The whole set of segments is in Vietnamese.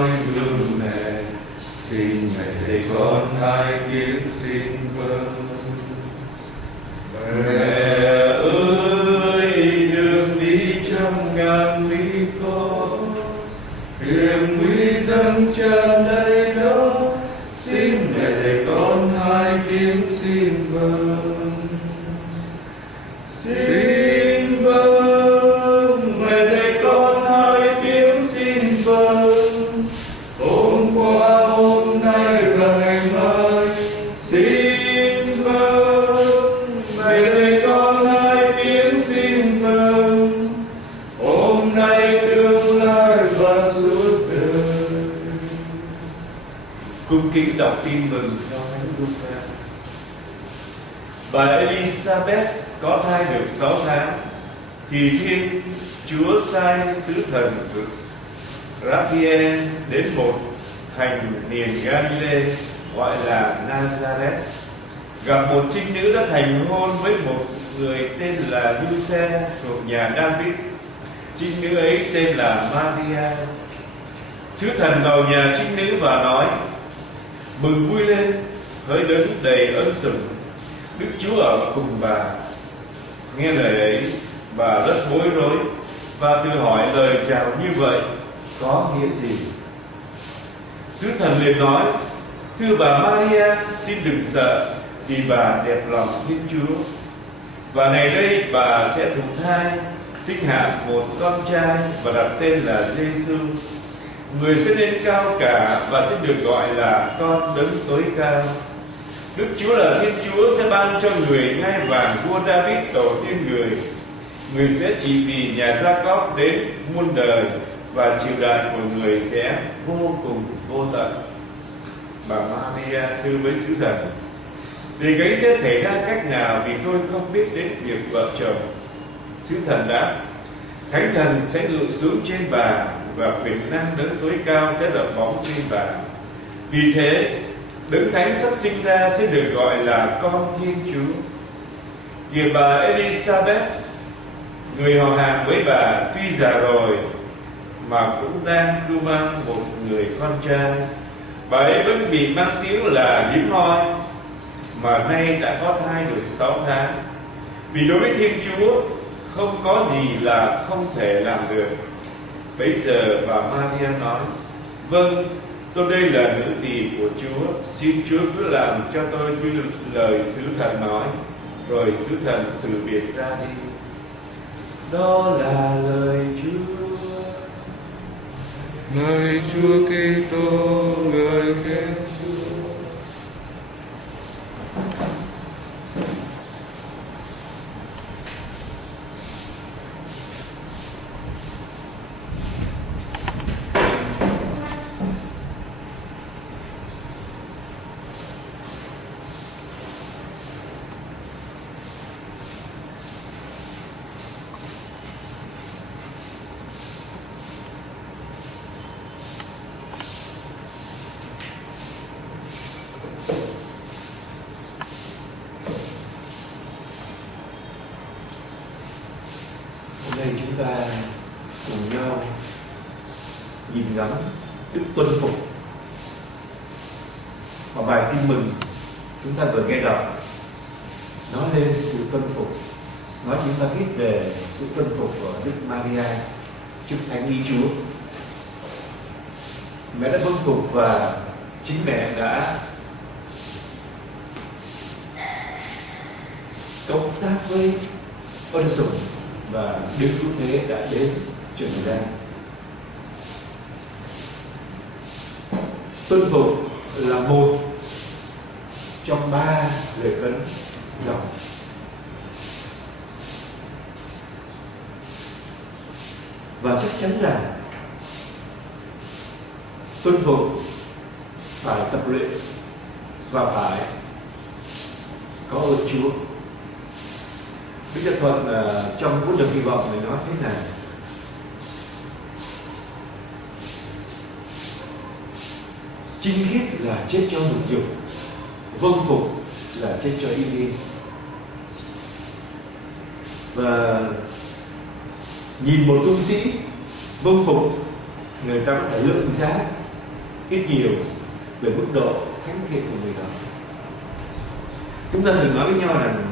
nói gương mẹ, xin mẹ dạy con hai tiếng xin vâng. Mẹ ơi, đường đi trăm ngàn ly khó, hiểm nguy dâng tràn đầy đó, xin mẹ dạy con hai tiếng xin vâng. Xin vâng, mẹ dạy con hai tiếng xin vâng. Hôm qua, hôm nay và ngày mai, xin vâng, mẹ dạy con hai tiếng xin vâng. Hôm nay, tương lai và suốt đời. Cung kính đọc tin mừng theo Thánh Luca. Bà Elizabeth có thai được 6 tháng thì Thiên Chúa sai sứ thần cực Raphael đến một thành miền Galilee gọi là Nazareth, gặp một trinh nữ đã thành hôn với một người tên là Giuse thuộc nhà David. Trinh nữ ấy tên là Maria. Sứ thần vào nhà trinh nữ và nói: Mừng vui lên, hỡi đấng đầy ân sủng, Đức Chúa ở cùng bà. Nghe lời ấy, bà rất bối rối và tự hỏi lời chào như vậy có nghĩa gì. Sứ thần liền nói: Thưa bà Maria, xin đừng sợ, vì bà đẹp lòng Thiên Chúa. Và này đây bà sẽ thụ thai, sinh hạ một con trai và đặt tên là Giêsu. Người sẽ lên cao cả và sẽ được gọi là con đấng tối cao. Đức Chúa là Thiên Chúa sẽ ban cho người ngai vàng vua David tổ tiên người. Người sẽ trị vì nhà Gia-cóp đến muôn đời, và triều đại của người sẽ vô cùng vô tận. Bà Maria thưa với sứ thần: Việc ấy sẽ xảy ra cách nào, vì tôi không biết đến việc vợ chồng. Sứ thần đáp: Thánh thần sẽ ngự xuống trên bà, và quyền năng đấng tối cao sẽ đập bóng trên bà. Vì thế, đấng thánh sắp sinh ra sẽ được gọi là con Thiên Chúa. Kìa bà Elizabeth, người họ hàng với bà, tuy già rồi mà cũng đang cưu mang một người con trai. Bà ấy vẫn bị mang tiếng là hiếm hoi, mà nay đã có thai được 6 tháng. Vì đối với Thiên Chúa không có gì là không thể làm được. Bấy giờ bà Maria nói: Vâng, tôi đây là nữ tỳ của Chúa, xin Chúa cứ làm cho tôi như lời sứ thần nói. Rồi sứ thần từ biệt ra đi. Đó là lời Chúa. Lời Chúa Kitô, ngợi khen Chúa. Hôm nay chúng ta cùng nhau nhìn ngắm đức tuân phục. Và bài tin mừng chúng ta vừa nghe đọc nói lên sự tuân phục, nói chúng ta biết về sự tuân phục của Đức Maria trước Thánh Ý Chúa. Mẹ đã vâng phục và chính mẹ đã cộng tác với ân sủng, và Đức Cứu Thế đã đến trần gian. Tuân phục là một trong 3 lời cấn dòng. Và chắc chắn là tuân phục phải tập luyện và phải có ơn Chúa. Đức Nhật Thuận trong cuốn Đường Hy Vọng này nói thế này: chinh khiết là chết cho nhục dục, vâng phục là chết cho y nghi. Và nhìn một tu sĩ vâng phục, người ta có thể lượng giá ít nhiều về mức độ thánh thiện của người đó. Chúng ta thường nói với nhau rằng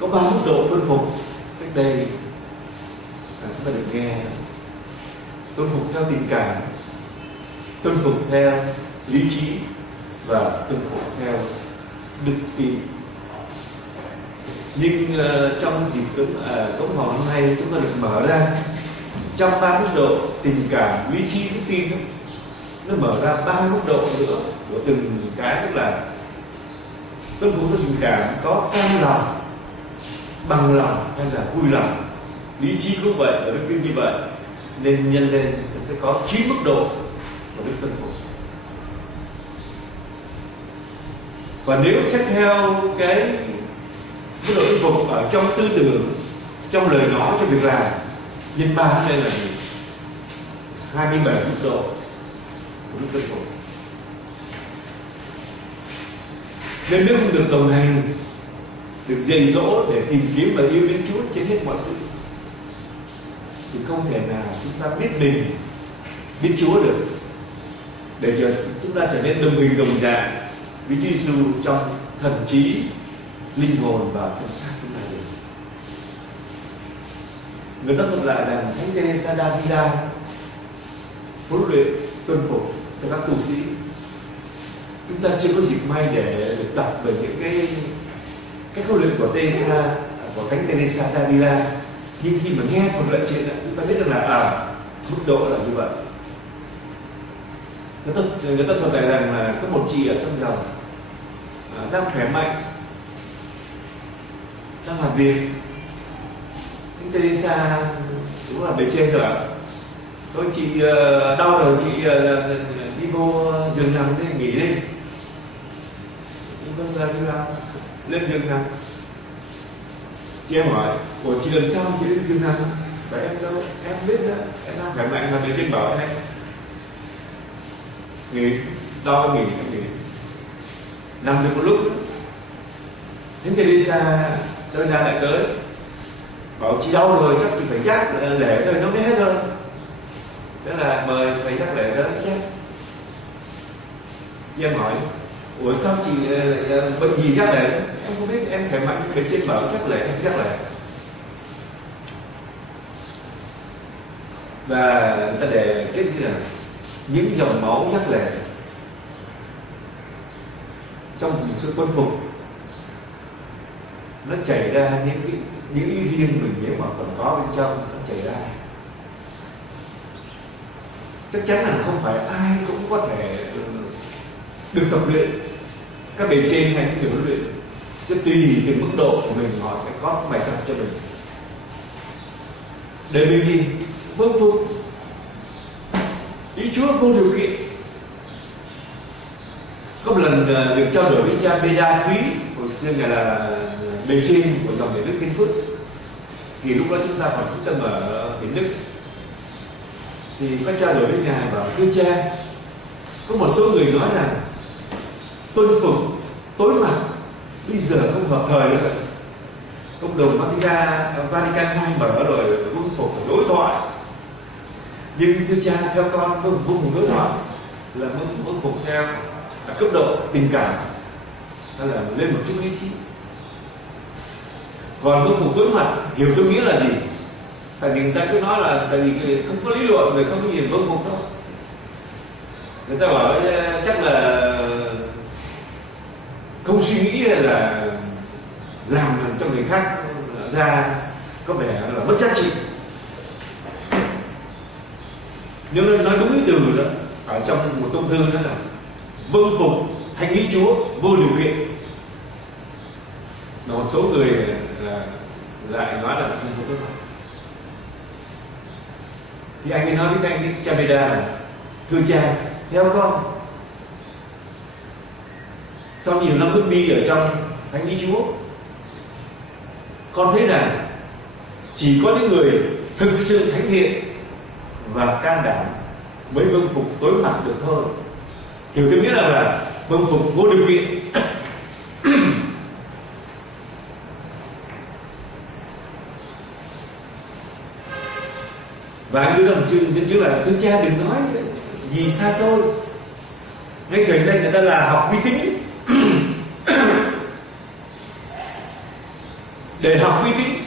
có 3 mức độ tuân phục. Cách đây chúng ta được nghe tuân phục theo tình cảm, tuân phục theo lý trí và tuân phục theo đức tin. Nhưng trong dịp Cộng hòa hôm nay chúng ta được mở ra trong 3 mức độ tình cảm, lý trí, đức tin đó, nó mở ra 3 mức độ nữa của từng cái, tức là tuân phục theo tình cảm có cam lòng, bằng lòng hay là vui lòng, lý trí cũng vậy và đức tin như vậy, nên nhân lên nó sẽ có 9 mức độ của đức tuân phục. Và nếu xét theo cái mức độ tuân phục ở trong tư tưởng, trong lời nói, trong việc làm, nhân 3 đây là 27 mức độ của đức tuân phục. Nên nếu không được đồng hành, được dạy dỗ để tìm kiếm và yêu đến Chúa trên hết mọi sự, thì không thể nào chúng ta biết mình, biết Chúa được, để cho chúng ta trở nên đồng hình đồng dạng với Chúa Giêsu trong thần trí, linh hồn và thân xác chúng ta được. Người ta thuật lại rằng Thánh Teresa d'Avila huấn luyện tuân phục cho các tu sĩ. Chúng ta chưa có dịp may để được đọc về những cái huấn luyện của Thánh Teresa d'Avila, nhưng khi mà nghe thuật lại chuyện này, chúng ta biết được là mức độ là như vậy. Người ta thuật lại rằng là có một chị ở trong dòng đang khỏe mạnh, đang làm việc. Thánh Teresa đúng là bề trên rồi ạ. Thôi chị đau đầu, chị đi vô giường nằm đi, nghỉ đi. Chị vâng ra đi làm, lên giường nằm. Chị em hỏi, ủa chị làm sao chị lên giường nằm? Và em đâu, em biết đó, em đang khỏe mạnh là bề trên bảo em nghỉ, đau nghỉ, em nghỉ. Nằm được một lúc, Thánh Teresa tôi ra lại tới, bảo chị đau rồi chắc chị phải chắc lễ thôi, nó mới hết thôi. Thế là mời phải chắc lễ đó chắc. Em hỏi, ủa sao chị bệnh gì chắc lễ? Em không biết, em khỏe mạnh, bên trên bảo chắc lễ, em chắc lễ. Và người ta để kết như là những dòng máu chắc lễ trong sự tuân phục nó chảy ra những ý riêng mình, nếu mà còn có bên trong nó chảy ra. Chắc chắn là không phải ai cũng có thể được tập luyện các bề trên hay những người huấn luyện, chứ tùy từng mức độ của mình họ sẽ có bài tập cho mình để mình gì vâng phục ý Chúa vô điều kiện. Có một lần được trao đổi với cha Beda Thúy, hồi xưa ngài là bề trên của dòng Hiển Đức Thiên Phước, thì lúc đó chúng ta còn trung tâm ở Hiển Đức, thì có trao đổi với ngài bảo thưa cha, có một số người nói rằng tuân phục tối mặt bây giờ không hợp thời nữa, cộng đồng Vatican II mở rồi tuân phục đối thoại. Nhưng thưa cha, theo con tuân phục đối thoại là tuân phục theo cấp độ tình cảm, hay là lên một chút lý trí. Còn tuân phục tối mặt hiểu tôi nghĩa là gì? Tại vì người ta cứ nói là tại vì không có lý luận, người không có gì tuân phục đâu. Người ta bảo chắc là không suy nghĩ hay là làm cho người khác ra có vẻ là mất giá trị. Nếu nói đúng cái từ đó ở trong một công thư đó là vâng phục thánh ý Chúa vô điều kiện. Một số người lại nói là không có tốt. Thì anh ấy nói với anh cha Beda, thưa cha, theo con sau nhiều năm bước đi ở trong thánh ý Chúa, con thấy rằng chỉ có những người thực sự thánh thiện và can đảm mới vâng phục tối mặt được thôi. Hiểu tôi nghĩa là vâng phục vô điều kiện. Và anh đưa ra một chứng là thưa cha đừng nói gì xa xôi. Ngay trời đây người ta là học vi tính. Để học vi tính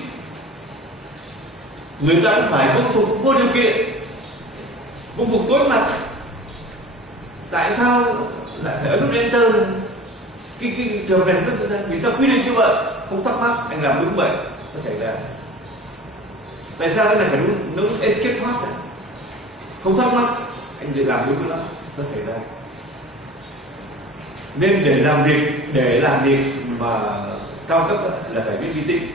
người ta cũng phải vâng phục vô điều kiện, vâng phục tối mặt. Tại sao lại phải ấn nút enter? Cái trường này người ta quy định như vậy, không thắc mắc, anh làm đúng vậy nó xảy ra. Tại sao cái này phải nút escape thoát này? Không thắc mắc, anh để làm đúng nó xảy ra. Nên để làm việc mà cao cấp là phải biết vi tính.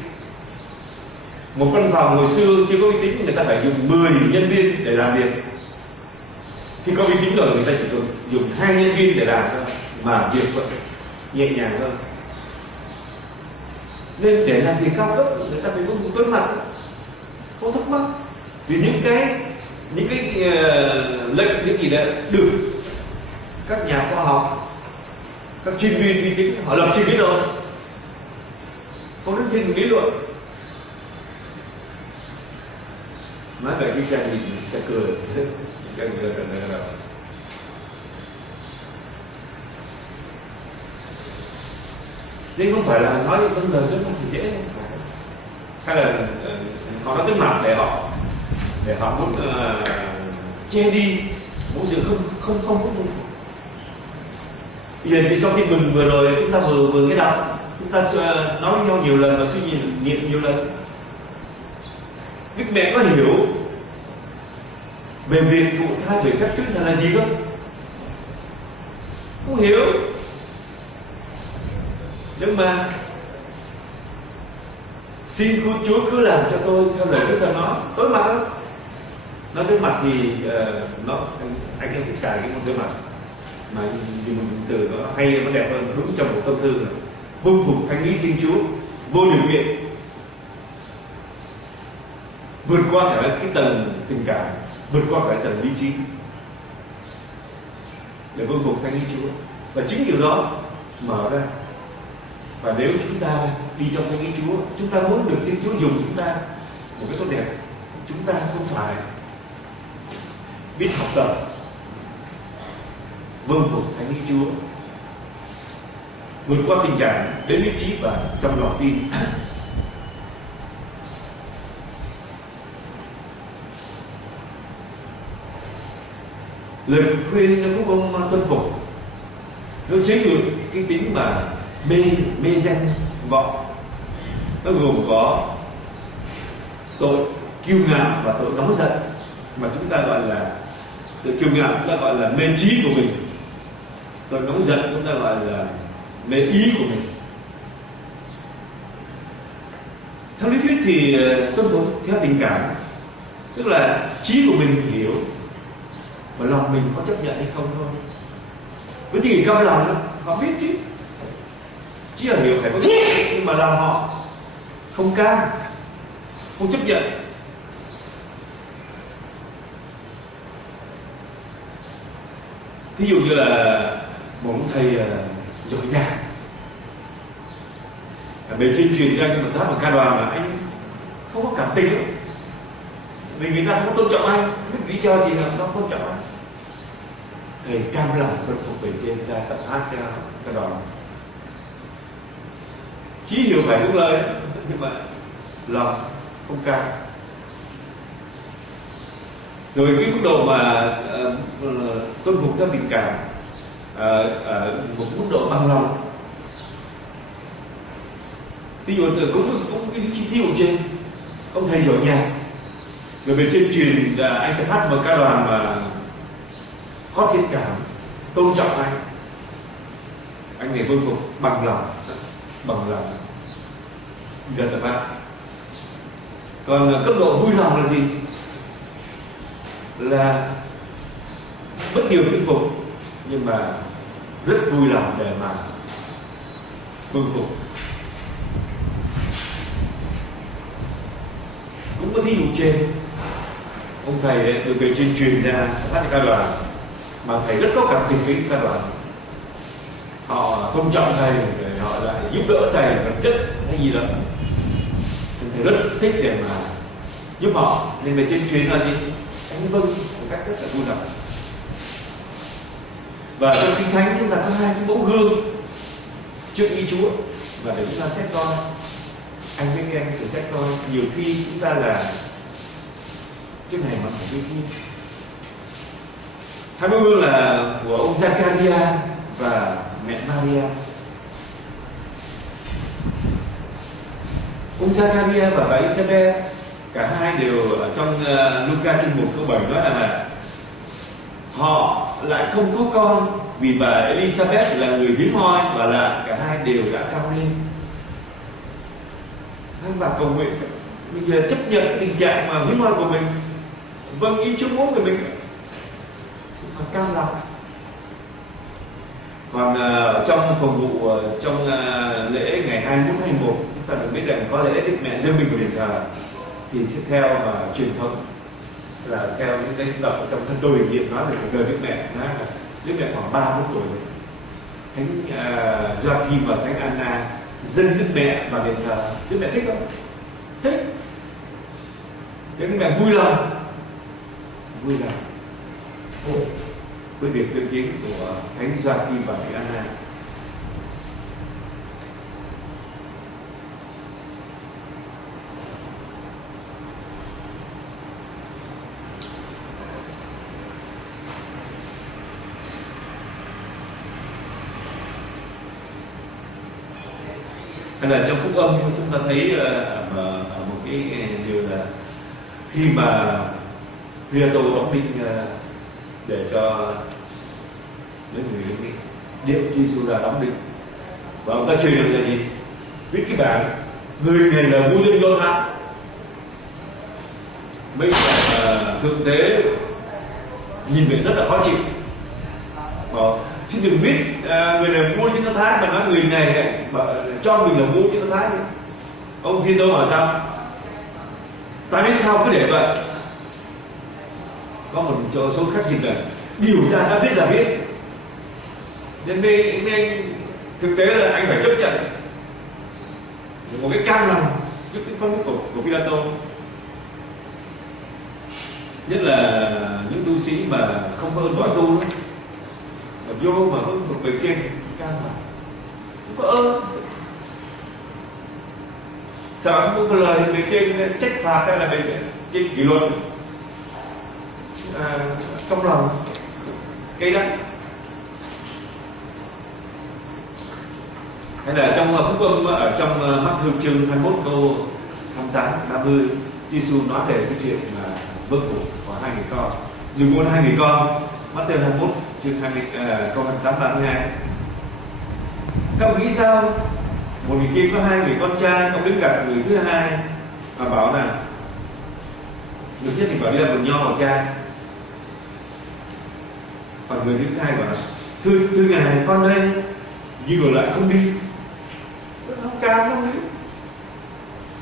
Một văn phòng hồi xưa chưa có vi tính, người ta phải dùng 10 nhân viên để làm việc. Khi có vi tính rồi người ta chỉ dùng 2 nhân viên để làm thôi, mà việc vẫn nhẹ nhàng hơn. Nên để làm việc cao cấp người ta phải có một tối mặt, không thắc mắc. Vì những cái lệnh những gì đó được các nhà khoa học, các chuyên viên vi tính họ lập trình biết rồi, không đến phiên lý luận. Nói về cái cha nhìn cha cười, cha cười rồi. Nên không phải là nói những lời rất là dễ, hay là họ nói trước mặt để họ muốn che đi một sự không. Hiện thì trong tin mừng vừa rồi chúng ta vừa nghe đọc, chúng ta nói với nhau nhiều lần và suy nghiệm nhiều lần. Đức mẹ có hiểu về việc thụ thai về phép chứng thần là gì không? Không hiểu. Nhưng mà xin Chúa cứ làm cho tôi theo lời Sứ Thần nói. Tối mặt đó. Nói tối mặt thì anh em thích xài cái con tối mặt mà dùng từ nó hay, nó đẹp hơn, đúng trong một tâm thư là vâng phục thánh ý Thiên Chúa vô điều kiện, vượt qua cả cái tầng tình cảm, vượt qua cả tầng lý trí để vâng phục thánh ý Chúa. Và chính điều đó mở ra. Và nếu chúng ta đi trong thánh ý Chúa, chúng ta muốn được Thiên Chúa dùng chúng ta một cái tốt đẹp, chúng ta không phải biết học tập vâng phục thánh ý Chúa, vượt qua tình cảm đến lý trí và trong lòng tin. Lời khuyên của ông tuân phục nó chính được cái tính mà mê danh vọng. Nó gồm có tội kiêu ngạo và tội nóng giận, mà chúng ta gọi là tội kiêu ngạo chúng ta gọi là mê trí của mình, tội nóng giận chúng ta gọi là mê ý của mình. Theo lý thuyết thì tuân phục theo tình cảm, tức là trí của mình hiểu và lòng mình có chấp nhận hay không thôi. Với những người căm lòng đó, họ biết chứ, chỉ là hiểu phải có biết, nhưng mà lòng họ không cam, không chấp nhận. Thí dụ như là một thầy giỏi giang, bề trên truyền cho anh một hát một ca đoàn mà anh không có cảm tình đâu, vì người ta không có tôn trọng anh, biết lý do gì là không tôn trọng anh. Thầy cam lòng tuân phục bề trên ra tập hát cho ca đoàn, chỉ hiểu phải đúng lời nhưng mà lòng không cam. Rồi cái mức độ mà tuân phục theo tình cảm ở một mức độ bằng lòng. Ví dụ cũng cái chi tiêu ở trên, ông thầy giỏi nhạc, người bên trên truyền anh tập hát một ca đoàn mà có thiện cảm, tôn trọng anh này vâng phục bằng lòng gần tập hát. Còn cấp độ vui lòng là gì? Là bất điều thuyết phục nhưng mà rất vui lòng để mà vâng phục. Cũng có thí dụ trên, ông thầy được về trên truyền ra hát ca đoàn mà thầy rất có cảm tình với ca đoàn, họ tôn trọng thầy, họ lại giúp đỡ thầy vật chất hay gì đó, thầy rất thích để mà giúp họ. Nên về trên truyền là gì? thánh vâng một cách rất là vui lòng. Và trong Kinh Thánh chúng ta có hai cái mẫu gương trước ý Chúa và để chúng ta xét coi. Anh với em thử xét coi, nhiều khi chúng ta là cái này mà phải cái kia. Hai mẫu gương là của ông Zakaria và mẹ Maria. Ông Zakaria và bà Isabel cả hai đều ở trong Luca chương 1 câu 7 nói là họ lại không có con vì bà Elizabeth là người hiếm hoi và là cả hai đều đã cao niên. Hai bà cầu nguyện bây giờ chấp nhận cái tình trạng mà hiếm hoi của mình, vâng ý Chúa muốn của mình mà cam lòng. Còn trong phòng vụ trong lễ ngày 21 tháng 11 chúng ta được biết rằng có lễ Đức Mẹ Dâng Bình của đền thờ, thì tiếp theo mà truyền thống là theo những cái tập trong thân tôi hiện nói về cuộc đời Đức Mẹ, nói là Đức Mẹ khoảng 30 tuổi, Thánh Joachim và Thánh Anna dâng Đức Mẹ vào đền thờ. Đức Mẹ thích không? Thích. Đức Mẹ vui lòng với việc dự kiến của Thánh Joachim và Thánh Anna. Hay là trong Phúc Âm chúng ta thấy ở một cái điều là khi mà Pilato đóng đinh để cho những người điệp Giêsu ra đóng đinh, và ông ta truyền được là gì? Viết cái bảng người này là vua dân Do Thái. Mấy thượng tế nhìn về rất là khó chịu. Chứ đừng biết người này vua dân Do Thái mà nói người này cho mình là vua dân Do Thái đi. Ông Phi-tô hỏi sao? Ta biết sao cứ để vậy. Có một số khác dịch là điều ta đã biết là biết, nên thực tế là anh phải chấp nhận một cái cam lòng trước cái con của Pilato. Nhất là những tu sĩ mà không có ơn quả tu mà vô mà hưng thuộc về trên cam lòng không có ơn, sợ không có lời về trên trách phạt hay là về trên kỷ luật trong lòng cây đắng. Hay là trong Phúc Âm ở trong Mắc-thi chương 21 câu 28 30, Giêsu nói về cái chuyện mà vâng phục của hai người con, dù muốn hai người con. Mắc-thi 21 chương 20 câu 28 32. Các nghĩ sao? Một người kia có hai người con trai, ông đến gặp người thứ hai và bảo là người nhất thì bảo đi làm vườn nho của cha, còn người thứ hai bảo là thưa ngài con đây, nhưng rồi lại không đi. Không cam đâu,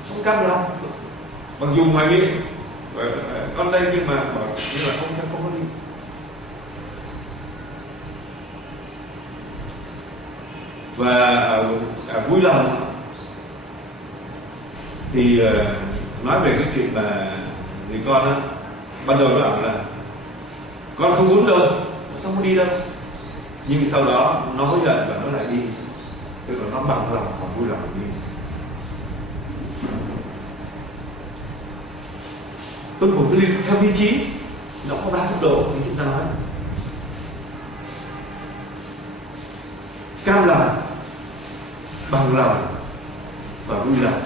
không cam lòng, bằng dùng ngoài miệng con đây nhưng mà không có đi. Và vui lòng thì nói về cái chuyện mà người con á, ban đầu nó bảo là con không muốn đâu, không có đi đâu, nhưng sau đó nó hối hận và nó lại đi, tức là nó bằng lòng và vui lòng đi. Tuân phục theo ý chí nó có 3 cấp độ như chúng ta nói: cam lòng, bằng lòng và vui lòng.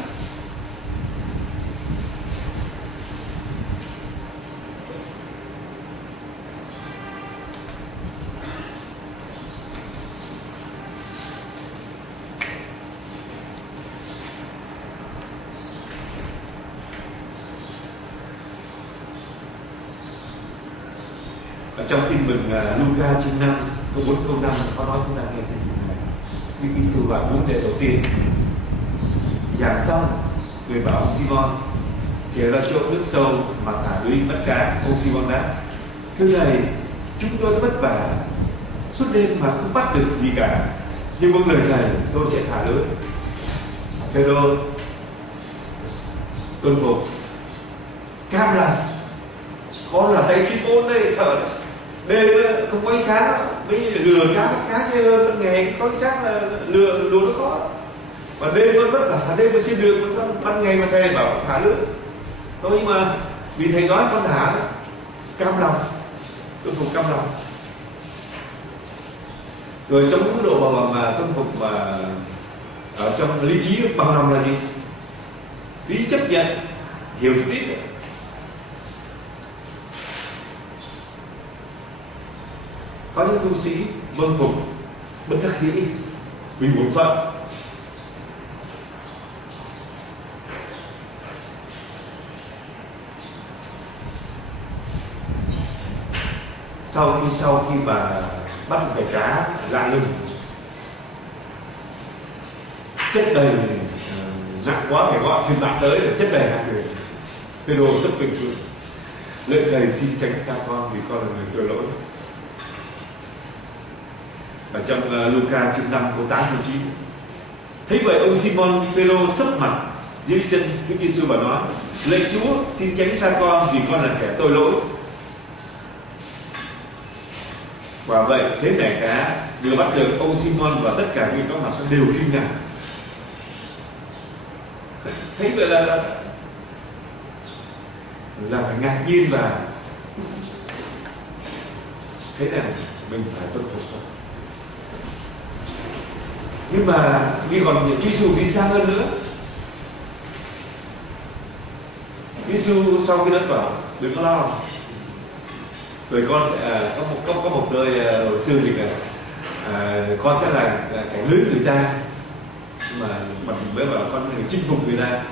Ở trong tin mừng Luca chương 5 câu 4 câu 5 có nói chúng ta nghe thấy Đức Giêsu và 4 đệ đầu tiên giảng xong, người bảo ông Simon chỉ ra chỗ nước sâu mà thả lưới bắt cá. Ông Simon đáp: thưa thầy, chúng tôi vất vả suốt đêm mà không bắt được gì cả, nhưng vâng lời thầy tôi sẽ thả lưới. Phêrô tuân phục, cam lòng con là tay chuyên môn đây, thợ đêm không có ánh sáng mới lừa cá chơi hơn, ban ngày có ánh sáng là lừa nó khó. Và đêm vẫn vất vả, đêm ở trên đường, ban ngày mà thầy này bảo thả lưỡi thôi, nhưng mà vì thầy nói con thả đó, cam lòng, tuân phục cam lòng. Rồi trong mức độ mà tuân phục mà ở trong lý trí bằng lòng là gì? Lý chấp nhận, hiểu chút ít. Có những tu sĩ vâng phục bất đắc dĩ vì bổn phận, sau khi mà bắt được cái cá ra lưng, chất đầy nặng quá phải gọi truyền đạt tới, chất đầy hai người. Cái đồ sắp bình thường, lệnh thầy xin tránh xa con vì con là người tội lỗi. Ở trong Luca chương 5 câu 8 câu 9. Thấy vậy ông Simon Phêrô sấp mặt dưới chân Đức Giêsu và nói: lạy Chúa, xin tránh xa con vì con là kẻ tội lỗi. Và vậy thế mẻ cá vừa bắt được, ông Simon và tất cả những có mặt đều kinh ngạc. Thấy vậy là phải ngạc nhiên và thế này mình phải tuân phục thôi. Nhưng mà đi còn Chúa Giêsu đi xa hơn nữa. Chúa Giêsu sau khi đất bảo đừng có lo, rồi con sẽ có một đời hồi xưa thì con sẽ là kẻ lớn người ta, mà mình mới bảo con là chinh phục người ta.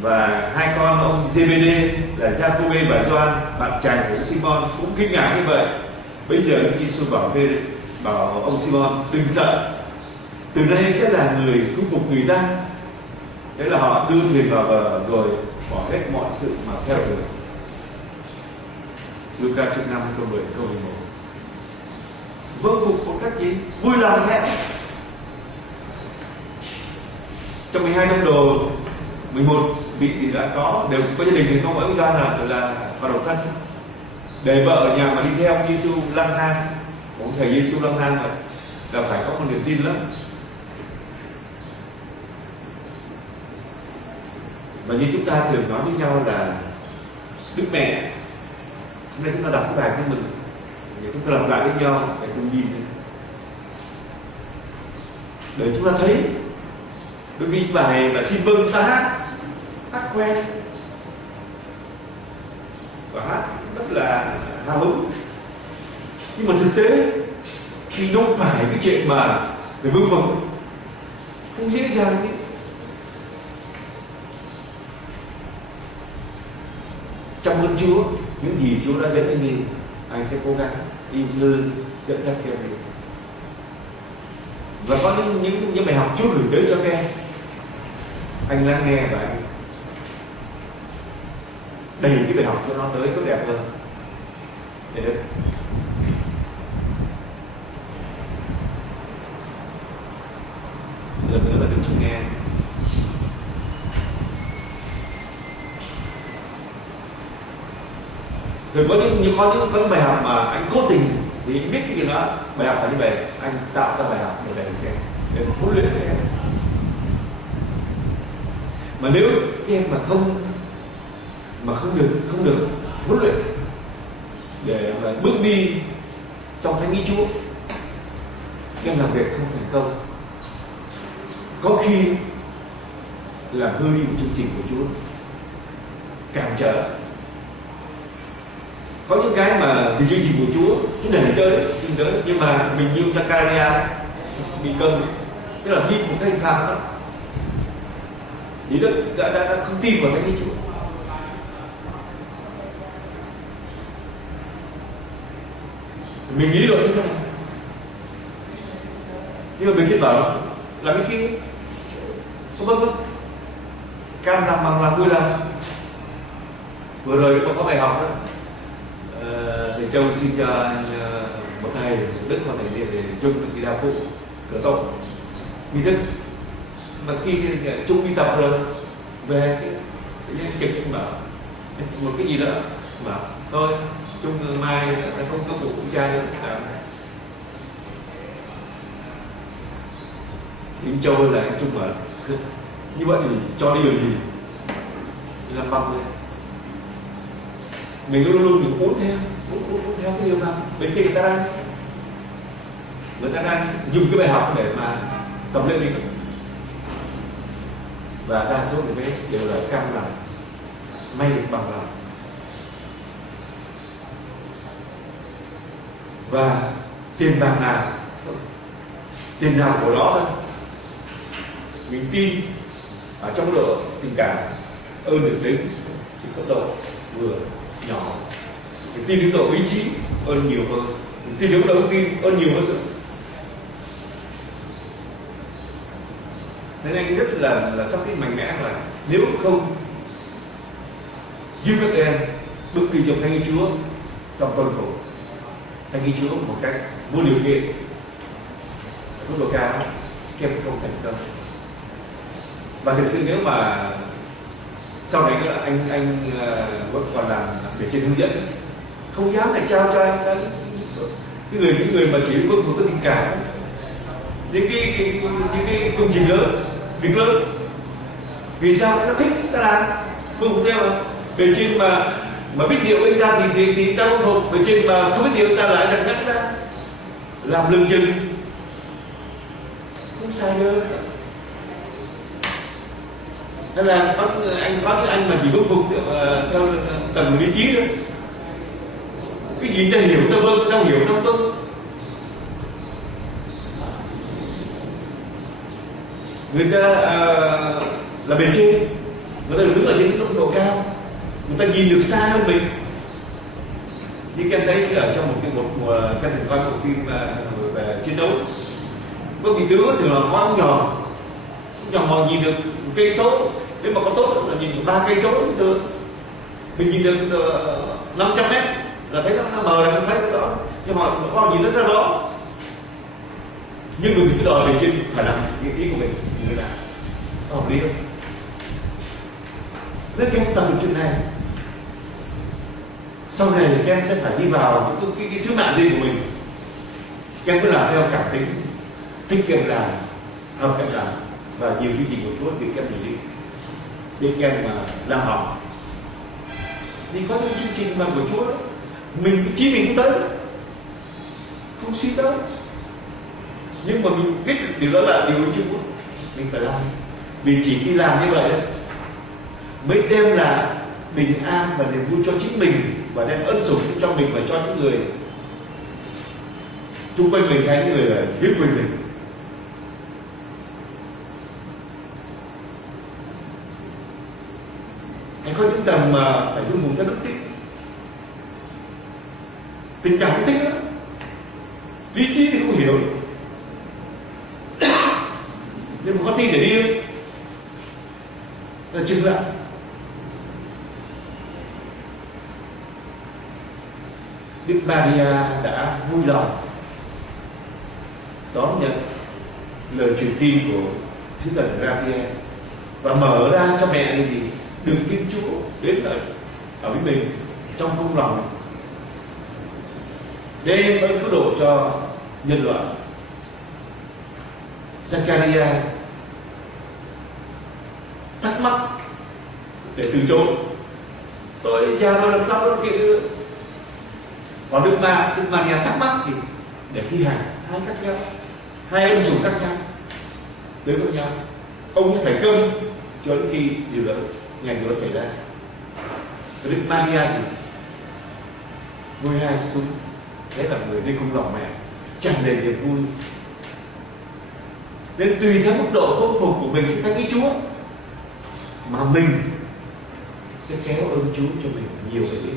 Và hai con ông Zebede là Giacôbê và Gioan, bạn trai của ông Simon cũng kinh ngạc như vậy. Bây giờ Đức Giêsu bảo ông Simon đừng sợ, từ nay anh sẽ là người thu phục người ta. Thế là họ đưa thuyền vào bờ rồi bỏ hết mọi sự mà theo đuổi. Luca chương 5 câu 10 câu 11. Vâng phục một cách gì? Vui lòng theo. Trong 12 tông đồ 11 vị thì đã có, đều có gia đình thì có mỗi ông Gioan là con độc thân, để vợ ở nhà mà đi theo ông Giêsu lang thang, ông thầy Giêsu lang thang là phải có một niềm tin lắm. Và như chúng ta thường nói với nhau là Đức Mẹ, hôm nay chúng ta đọc cái bài của mình, chúng ta lặp lại với nhau để cùng nhìn, để chúng ta thấy. Bởi vì bài mà xin vâng ta hát quen và hát rất là hào hứng, nhưng mà thực tế thì không phải cái chuyện mà để vâng phục không dễ dàng chứ. Trong ơn Chúa, những gì Chúa đã dẫn anh đi, anh sẽ cố gắng đi hơn dẫn dắt các em. Và có những bài học Chúa gửi tới cho các em, anh lắng nghe và anh đầy cái bài học cho nó tới tốt đẹp hơn. Thế đấy. Lần nữa là đừng chỉ nghe. Rồi có những bài học mà anh cố tình thì biết cái gì đó, bài học phải như vậy, anh tạo ra bài học để để huấn luyện các em. Mà nếu các em mà không được huấn luyện để mà bước đi trong thánh ý Chúa, các em làm việc không thành công, có khi làm hư đi một chương trình của Chúa, cản trở. Có những cái mà vì chương trình của Chúa để tới, nhưng mà mình như Zakaria bị cân, tức là bị một cái hình phạt đó, thì đã không tin vào thánh ý Chúa. Mình nghĩ được như thế này, nhưng mà mình sẽ bảo là cái kia vâng cam lòng bằng lòng vui lòng. Vừa rồi có bài học đó, thầy Châu xin cho một thầy Đức và thầy Liên để chung đi đạo phụ cửa tổng nghi thức, mà khi chung đi tập rồi về cái trực bảo một cái gì đó mà thôi chung mai không có phụ con trai nữa. Thì anh Châu là anh Trung bảo như vậy thì cho đi được gì, làm bằng rồi mình luôn luôn mình uống theo cái điều nào bên trên người ta đang dùng cái bài học để mà cầm lên đi, và đa số người bé đều là cam lòng may được bằng lòng, và tiền bạc nào tiền nào của nó thôi. Mình tin ở trong độ tình cảm ơn được đến chỉ có độ vừa nhỏ, mình tin đến độ ý chí ơn nhiều hơn, mình tin đến độ tin ơn nhiều hơn nữa. Nên anh rất là sắp xếp mạnh mẽ là nếu không giúp các em bước đi trong thánh ý Chúa, trong tuân phục thánh ý Chúa một cách vô điều kiện mức độ cao, các em không thành công. Và thực sự nếu mà sau này nữa anh vẫn còn làm để trên hướng dẫn, không dám lại trao cho anh những người mà chỉ vâng phục tình cảm, những cái công trình lớn, việc lớn. Vì sao nó thích ta làm vâng phục theo mà bề trên mà biết điều anh ta thì ta vâng phục, bề trên mà không biết điều ta lại chẳng ngắt ra làm lưng chừng, không sai đâu. Nên là anh mà chỉ vâng phục theo tầm lý trí thôi, cái gì ta hiểu ta vâng, ta hiểu ta vâng. Người ta là bề trên, người ta đứng ở trên độ cao, người ta nhìn được xa hơn mình. Như em thấy ở trong một mùa em từng coi một phim về chiến đấu, có vị tướng thường là có ống nhòm mò nhìn được một cây số, nếu mà có tốt là nhìn được 3 cây số thường. Mình nhìn được 500 mét là thấy nó mờ, là mình thấy cái đó, nhưng mà có nhìn rất rõ. Nhưng mình cứ đòi về trên phải làm những ý của mình người nào hợp lý không? Nếu các em tập được chuyện này, sau này thì các em sẽ phải đi vào cái sứ mạng riêng của mình. Các em cứ làm theo cảm tính, thích các em làm, hợp các em làm, và nhiều chương trình của Chúa thì các em nhìn đi các em mà làm học. Thì có những chương trình mà của Chúa đó, mình chí mình cũng tới, không suy tới, nhưng mà mình biết được điều đó là điều Chúa mình phải làm. Vì chỉ khi làm như vậy mới đem lại bình an và niềm vui cho chính mình, và đem ân sủng cho mình và cho những người xung quanh mình hay những người ở dưới quanh mình. Hay có những tầng mà phải luôn vùng theo đức tin, tình cảm cũng thích đó, lý trí thì không hiểu, nhưng mà có tin để đi là chừng lại. Đức Maria đã vui lòng đón nhận lời truyền tin của Thiên thần Gabriel và mở ra cho mẹ gì được Thiên Chúa đến ở với mình trong cung lòng, đem ơn cứu độ cho nhân loại. Zachariah thắc mắc để từ chối, tôi già rồi làm sao đó kia nữa. Còn Đức Maria thắc mắc thì để thi hành hai cách nhau, hai ân sủng khác nhau tới với nhau. Ông phải câm cho đến khi điều đó ngày đó xảy ra. Đức Maria thì ngôi hai xuống, thế là người đi cung lòng mẹ tràn đầy niềm vui. Nên tùy theo mức độ công phục của mình chúng ta nghĩ Chúa mà mình sẽ kéo ơn Chúa cho mình nhiều cái đi.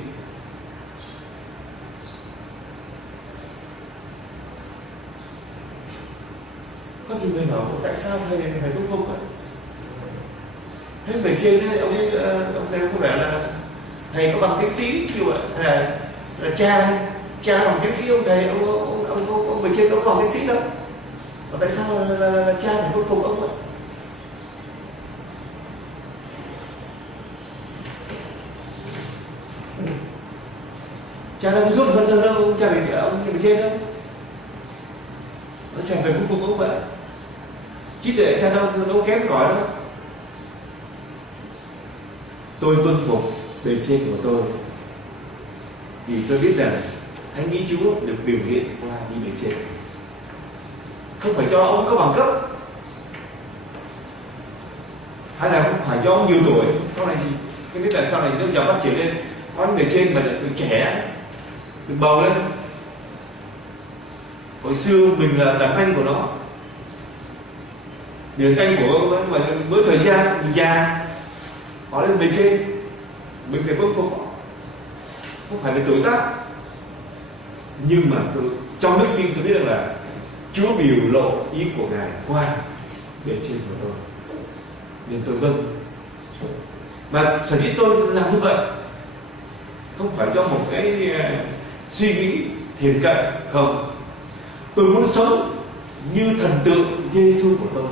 Có nhiều người bảo tại sao thầy phải công phục vậy? Thế về trên đấy ông này có vẻ là thầy có bằng tiến sĩ như vậy, hay là cha bằng tiến sĩ, ông thầy ông về trên đâu có bằng tiến sĩ đâu. Và tại sao là cha phải công phục ông vậy? Cha đâu có giúp hơn đâu, ông cha bề trên đâu. Nó chẳng phải phục ông vậy. Trí tuệ cha đâu kém cỏi đâu. Tôi tuân phục bề trên của tôi vì tôi biết rằng Thánh ý Chúa được biểu hiện qua đi bề trên, không phải cho ông có bằng cấp, hay là không phải cho ông nhiều tuổi. Sau này thì cái biết là sau này nước nhà phát triển lên, có những bề trên mà được trẻ, được bầu lên. Hồi xưa mình là đàn anh của nó, đàn anh của ông ấy, mà với thời gian mình già, họ lên bề trên, mình phải vâng phục, không phải là tuổi tác. Nhưng mà trong đức tin tôi biết rằng là Chúa biểu lộ ý của Ngài qua bề trên của tôi, nên tôi vâng. Mà sở dĩ tôi làm như vậy không phải do một cái suy nghĩ thiền cận, không. Tôi muốn sống như thần tượng Giêsu của tôi,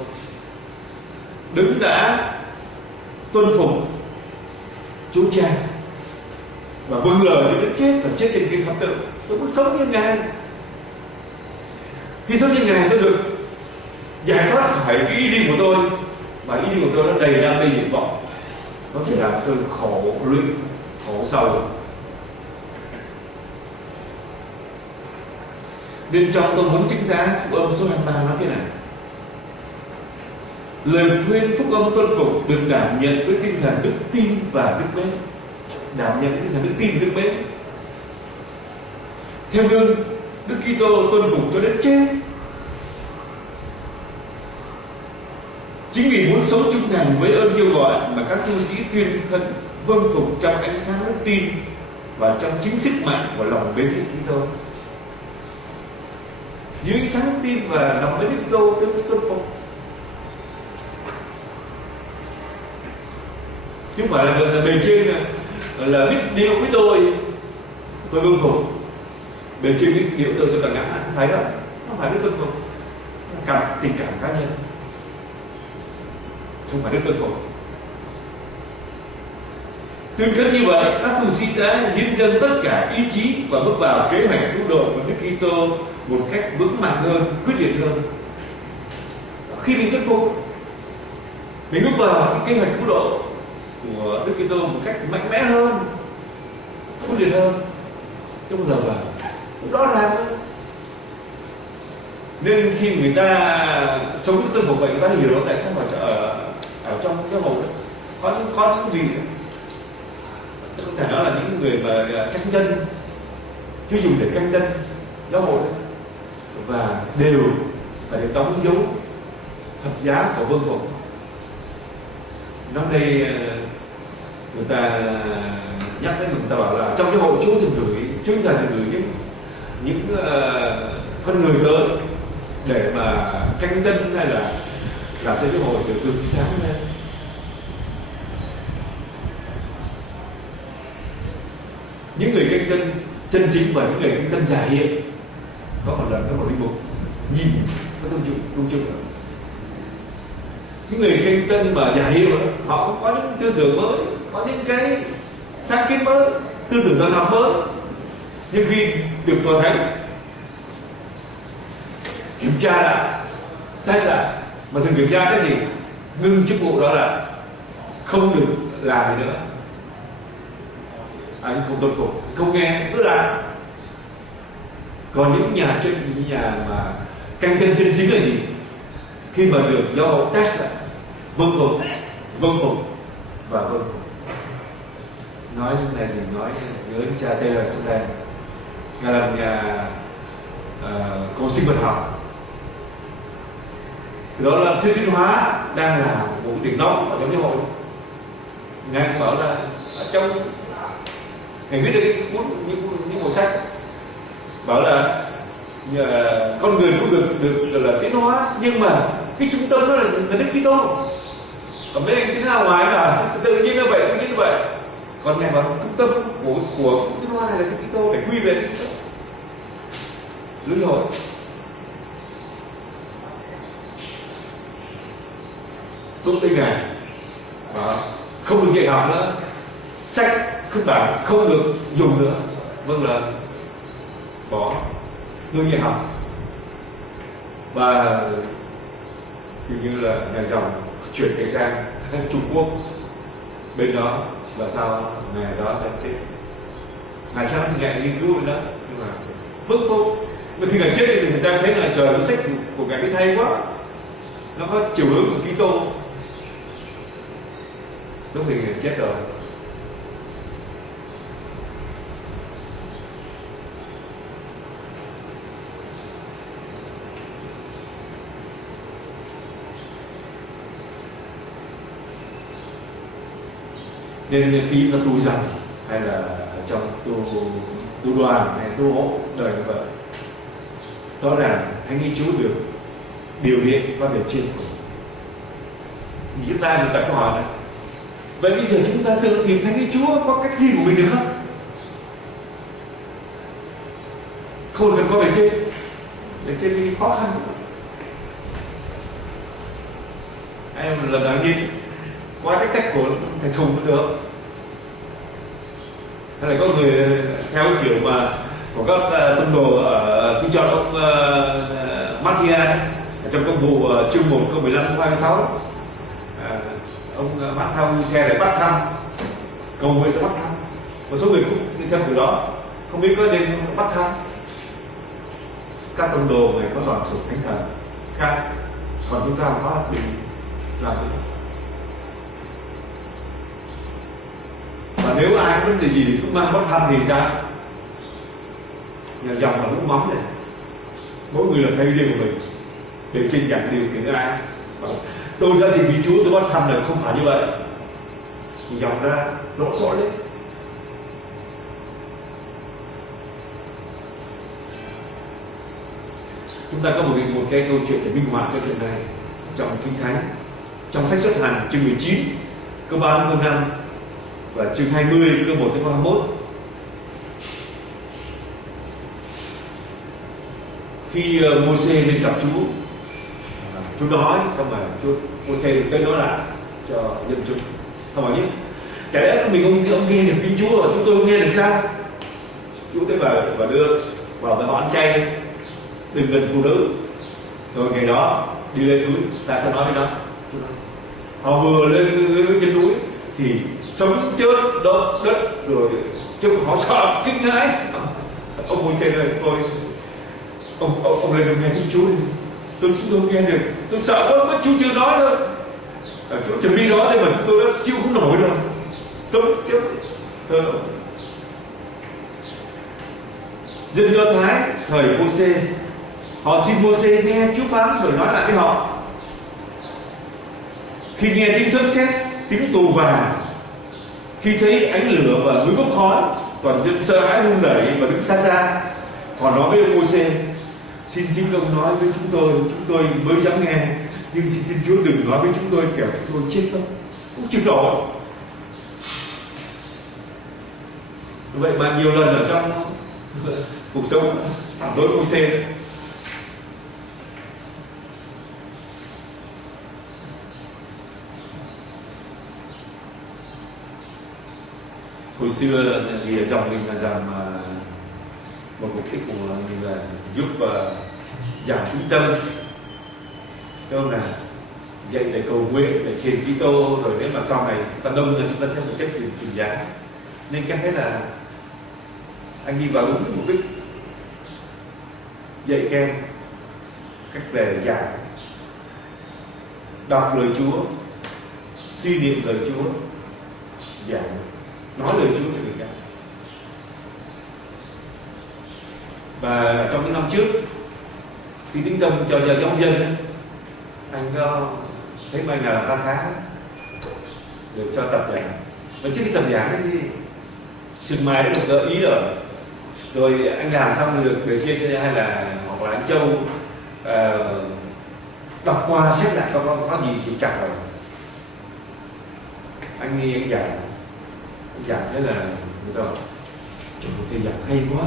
Đấng đã tuân phục Chúa Cha và vâng lời cho đến chết, và chết trên cây thập tự. Tôi muốn sống như Ngài. Khi sống như Ngài, tôi được giải thoát khỏi cái ý định của tôi, và ý định của tôi nó đầy đam mê dục vọng, có thể làm tôi khổ luyện, khổ sầu. Bên trong tôi muốn chứng tá phúc âm số 23 nói thế này: lời khuyên phúc âm tuân phục được đảm nhận với tinh thần đức tin và đức mến. Đảm nhận tinh thần đức tin và đức mến. Theo gương Đức Kitô tuân phục cho đến chết. Chính vì muốn sống trung thành với ơn kêu gọi mà các tu sĩ tuyên khấn vâng phục trong ánh sáng đức tin và trong chính sức mạnh của lòng mến Đức Kitô. Dưới ánh sáng đức tin và lòng mến Đức Kitô, tôi tuân phục. Chứ không phải là bề trên là biết điều với tôi vâng phục. Bề trên biết điều tôi cần ngắn không thấy đâu, không phải đức tuân phục, tình cảm cá nhân, không phải đức tuân phục. Tuyên khấn như vậy, các tu sĩ đã hiến dâng tất cả ý chí và bước vào kế hoạch cứu độ của Đức Kitô một cách vững mạnh hơn, quyết liệt hơn. Khi mình thuyết phục, mình bước vào cái kế hoạch cứu độ của Đức Kitô một cách mạnh mẽ hơn, quyết liệt hơn, trong lời vào rõ ràng hơn. Nên khi người ta sống tuân phục vậy, người ta hiểu tại sao mà ở trong cái hội có những gì có thể nói là những người mà canh tân, cứ dùng để canh tân giáo hội, và đều phải được đóng dấu thập giá của vâng phục. Nói đây người ta nhắc đến, người ta bảo là trong cái hội Chúa thường gửi, Chúa Thần gửi những con người tới để mà canh tân hay là làm cho cái hội được tươi sáng lên. Những người canh tân chân chính và những người canh tân giả hiện. Có một lần có một linh mục nhìn có công chung những người canh tân mà giả hiệu, họ cũng có những tư tưởng mới, có những cái sáng kiến mới, tư tưởng tân học mới. Nhưng khi được tòa thánh kiểm tra lại, test lại, mà thường kiểm tra cái gì? Ngưng chức vụ đó là không được làm gì nữa. Anh không tuân phục, không nghe, cứ làm. Còn những nhà mà canh tân chân chính là gì? Khi mà được giáo hội test lại, vâng phục và vâng phục. Nói những này thì nói nhớ cha Taylor Sudan, ngài là nhà cổ sinh vật học. Đó là thuyết tiến hóa đang là một điểm nóng ở trong giáo hội. Ngài cũng bảo là ở trong ngài viết được những bộ sách bảo là con người cũng được là tiến hóa, nhưng mà cái trung tâm đó là Đức Kitô. Còn mấy anh tiến hóa ngoài là tự nhiên nó vậy, còn ngài bảo trung tâm của tiến hóa này là Đức Kitô, để quy về Đức Kitô. Lưỡi hội cũng tới ngài không được dạy học nữa, sách xuất bản không được dùng nữa, vâng là bỏ ngưng dạy học, và hình như là nhà chồng chuyển cái sang Trung Quốc, bên đó là sao mẹ đó đã chết. Ngài sao thì ngài nghiên cứu rồi đó, nhưng mà bức thôi. Mà khi ngài chết thì người ta thấy là trời, cái sách của ngài biết hay quá, nó có chiều hướng của Kitô. Lúc thì ngài chết rồi. Nên khi mà tu rằng hay là trong tu đoàn hay tu hộ đời như vậy, đó là Thánh Ý Chúa được điều hiện qua bề trên của chúng ta. Người ta có hỏi là vậy bây giờ chúng ta tự tìm Thánh Ý Chúa có cách gì của mình được không? Không cần qua bề trên thì khó khăn. Em lần đầu nhìn qua cái cách của thầy Thùng cũng được, hay là có người theo cái kiểu mà của các tông đồ ở tôi chọn ông Matthia trong công vụ chương 1 câu 15 câu 26, ông bắt thăm xe để bắt thăm, cầu nguyện cho bắt thăm. Một số người cũng theo kiểu đó, không biết có nên bắt thăm. Các tông đồ này có đoàn sủng thánh thần khác, còn chúng ta có thì làm gì? Và nếu ai có vấn đề gì thì cũng mang bắt thăm thì sao? Nhà dòng là nước mắm này, mỗi người là thay riêng của mình, để trên chẳng điều khiển ai. Tôi đã tìm ý Chúa, tôi bắt thăm là không phải như vậy. Nhà dòng ra lộn xộn đấy. Chúng ta có một cái câu chuyện để minh họa cho chuyện này trong Kinh Thánh, trong sách Xuất Hành chương 19 câu 3 đến câu 5 và chương 20 câu 1 đến câu 21. Khi Mô-sê lên gặp Chúa nói xong rồi Mô-sê tới nói lại cho dân chúng. Không hỏi nhé, chả lẽ mình ông nghe được tiếng Chúa rồi chúng tôi không nghe được sao? Chúa tới và đưa vào cái họ ăn chay, đừng gần phụ nữ. Rồi ngày đó đi lên núi, ta sẽ nói với nó. Họ vừa lên trên núi thì sống chết động đất rồi, chứ họ sợ kinh hãi. Ông Môi-se ơi, thôi ông lên nghe tiếng Chúa đi. Chúng tôi nghe được, tôi sợ quá, Chúa chưa nói thôi. Chúa chuẩn bị nói đây mà chúng tôi đã chịu không nổi đâu. Sống chết. Dân Do Thái thời Môi-se, họ xin Môi-se nghe Chúa phán rồi nói lại với họ. Khi nghe tiếng sấm sét, tiếng tù vàng, khi thấy ánh lửa và núi bốc khói, toàn dân sợ hãi run rẩy và đứng xa xa. Họ nói với Môi-se: xin chính ông nói với chúng tôi mới dám nghe, nhưng xin Chúa đừng nói với chúng tôi kẻo chúng tôi chết đâu. Cũng chịu nổi. Vậy mà nhiều lần ở trong cuộc sống phản đối Môi-se. Hồi xưa thì ở trong mình là rằng một mục đích của mình là giúp giảm trung tâm, đúng không nào? Dạy để cầu nguyện, để thiền Kitô, rồi nếu mà sau này chúng ta đông thì chúng ta sẽ một chất truyền giáo. Nên cách hết là anh đi vào đúng mục đích, dạy các em cách về giảng, đọc lời Chúa, suy niệm lời Chúa, giảng, nói lời Chúa cho người khác. Và trong những năm trước, khi tính tâm cho giáo dân, anh có thấy anh là làm 3 tháng được cho tập giảng. Và trước khi tập giảng thì Sương Mai đã được gợi ý rồi anh làm xong được bề trên hay là hoặc là anh Châu đọc qua xét lại có gì thì trả lời. Anh nghe anh giảng thế là người ta trời ơi, thầy giảng hay quá,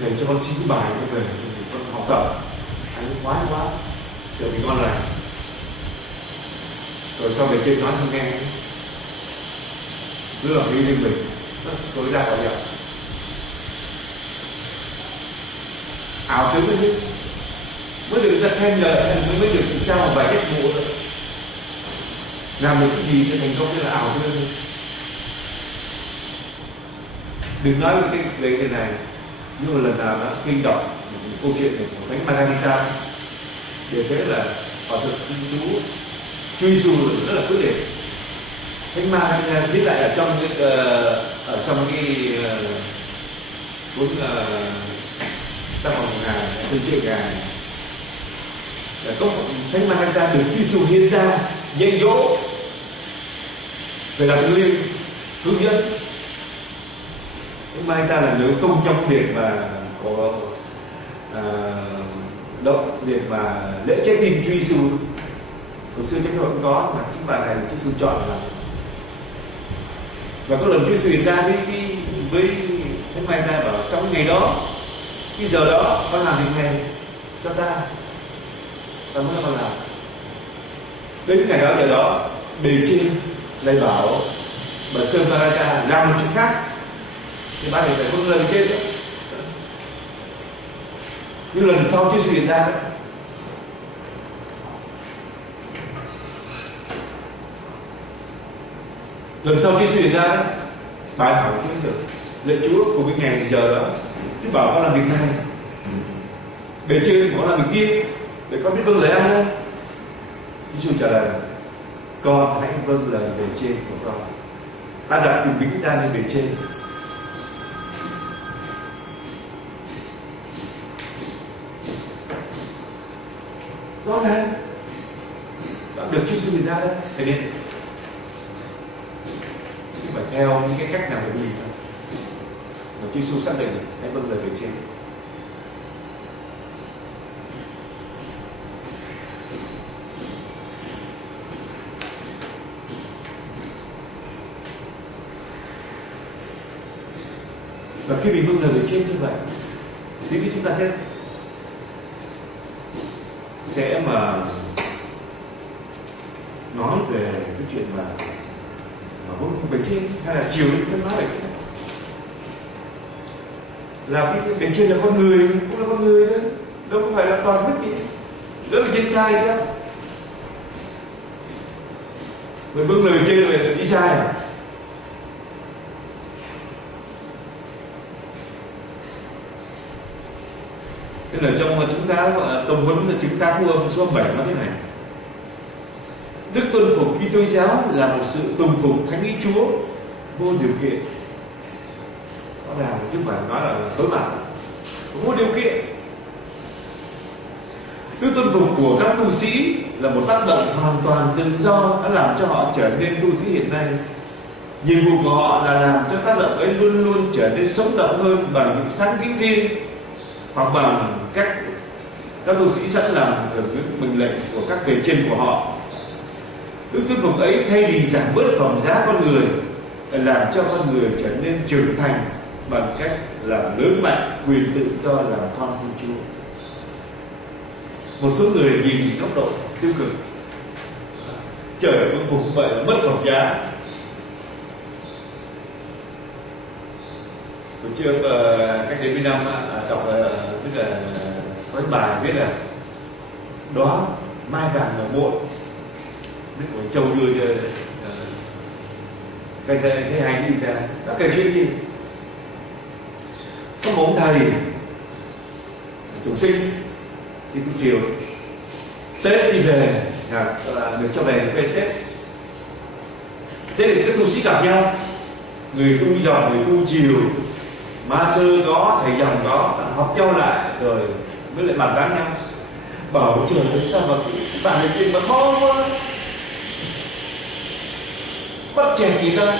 thầy cho con xin cái bài nó về con học tập, anh khoái quá, giờ mình con làm. Rồi sau này trên nói không nghe, cứ làm đi mình, tôi ra khỏi giảng. ảo tưởng lên mới được ra khen ngợi, mới được trao một vài trách vụ nữa. Làm được cái gì thì thành công như là ảo tưởng. Đừng nói về cái này, nhưng mà lần nào nó kinh đọc câu chuyện này của Thánh Margarita để thấy là họ thực chú Chúa Giêsu rất là quyết liệt. Thánh Margarita viết lại ở trong cái cuốn tác phẩm của Ngài, tương trệ Ngài là có Thánh Margarita được Chúa Giêsu hiện ra dạy dỗ về làm thánh linh, hướng dẫn. Thánh Margarita là nữ công trong việc mà có động việc mà lễ trái tim Chúa Giêsu. Hồi xưa chúng tôi cũng có, mà chính bà này Chúa Giêsu chọn là. Và có lần Chúa Giêsu hiện ra với Thánh Margarita bảo trong ngày đó, cái giờ đó con làm việc này cho ta mới con làm. Đến ngày đó giờ đó bề trên lại bảo bà Sơ Margarita làm một chuyện khác, thì ba này phải không lần trên nữa. Nhưng lần sau Chúa Giêsu hiện ra đó, lần sau Chúa Giêsu hiện ra đó, bài hỏi Chúa Giêsu lạy Chúa của cái ngày giờ đó, Chúa bảo con làm việc này, bề trên của con làm việc kia, để con biết vâng lời ai hơn. Chúa Giêsu trả lời con hãy vâng lời bề trên của con, ta đặt quyền bính ta lên bề trên. Rõ ràng được Chúa Giêsu hiện ra đó, thế nên phải theo những cái cách nào của mình thôi. Mà Chúa Giêsu xác định hãy vâng lời bề trên. Và khi mình vâng lời bề trên như vậy, thì chúng ta sẽ mà nói về cái chuyện mà vâng bề trên hay là chiều đến phân nói về cái là cái bề trên là con người, cũng là con người thôi, đâu có phải là toàn biết gì, đâu phải trên sai đâu. Mình vâng lời trên rồi đi sai à? Nên là trong chúng ta tổng huấn là chúng ta thu âm số 7 nói thế này: Đức tuân phục Kitô giáo là một sự tùng phục thánh ý Chúa vô điều kiện. Rõ ràng chứ không phải nói là đối mặt, vô điều kiện. Đức tuân phục của các tu sĩ là một tác động hoàn toàn tự do đã làm cho họ trở nên tu sĩ hiện nay. Nhiệm vụ của họ là làm cho tác động ấy luôn luôn trở nên sống động hơn bằng những sáng kiến riêng, hoặc bằng cách các tu sĩ sẵn làm được những mệnh lệnh của các bề trên của họ. Đức tuân phục ấy thay vì giảm bớt phẩm giá con người, làm cho con người trở nên trưởng thành bằng cách làm lớn mạnh quyền tự do làm con Thiên Chúa. Một số người nhìn góc độ tiêu cực, trời tuân phục vậy là mất phẩm giá. Buổi trưa cách đến mấy năm đọc tức là có bài viết là đó mai vàng là muộn, biết của châu đưa cho cái hành đi ra. Nó kể chuyện gì? Có một ông thầy chủ sinh đi tu chiều, Tết đi về được cho về bên Tết. Thế thì các tu sĩ gặp nhau, người tu dòng, người tu chiều, ma sư có, thầy dòng có, học nhau lại rồi mới lại bàn tán nhau. Bảo trời ơi sao mà cái bạn này trên mà khó quá, bắt chẹt gì ta,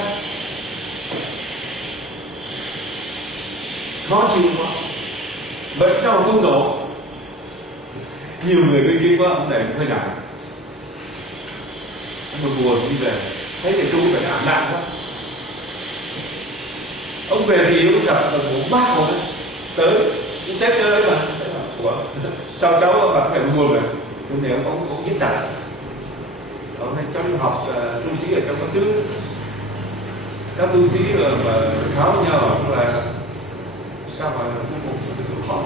khó chịu quá, vậy sao mà tu nổ. Nhiều người bên kia quá, ông này hơi nản, buồn buồn đi về, thấy thầy tu phải ảm đạm quá. Ông về thì ông gặp một bác của mình tới Tết tới mà ủa sao cháu mà phải buồn rồi. Nhưng nếu ông viết đặt ông hay cháu đi học tu sĩ ở trong giáo xứ, các tu sĩ mà tháo nhau là sao mà cũng khó.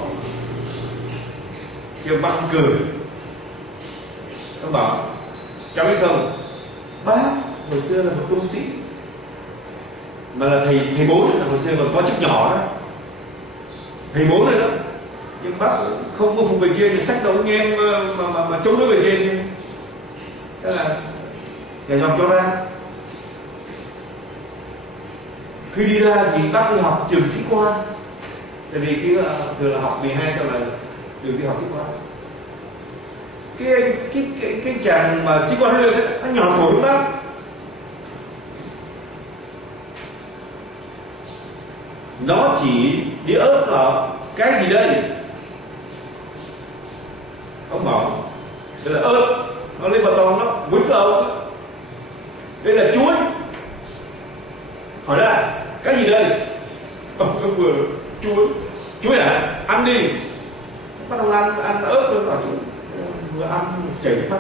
Kêu bác cười. Ông bảo cháu biết không, bác hồi xưa là một tu sĩ, mà là thầy bốn, là hồi xưa còn có chức nhỏ đó, thầy bốn rồi đó, nhưng bác không có phục về trên, sách đâu nghe mà chống đối về trên. Thế là nhà dòng cho ra. Khi đi ra thì bác đi học trường sĩ quan, tại vì khi thường là học 12 cho là đường đi học sĩ quan. Cái chàng mà sĩ quan lương ấy, nó nhỏ tuổi bác. Nó chỉ đi ớt là cái gì đây? Ông bảo đây là ớt. Nó lên vào tông nó quýnh vào ông. Đây là chuối. Hỏi ra cái gì đây? Ông vừa chuối à? Ăn đi. Bắt đầu ăn ớt rồi bảo chuối. Vừa ăn chảy nước mắt.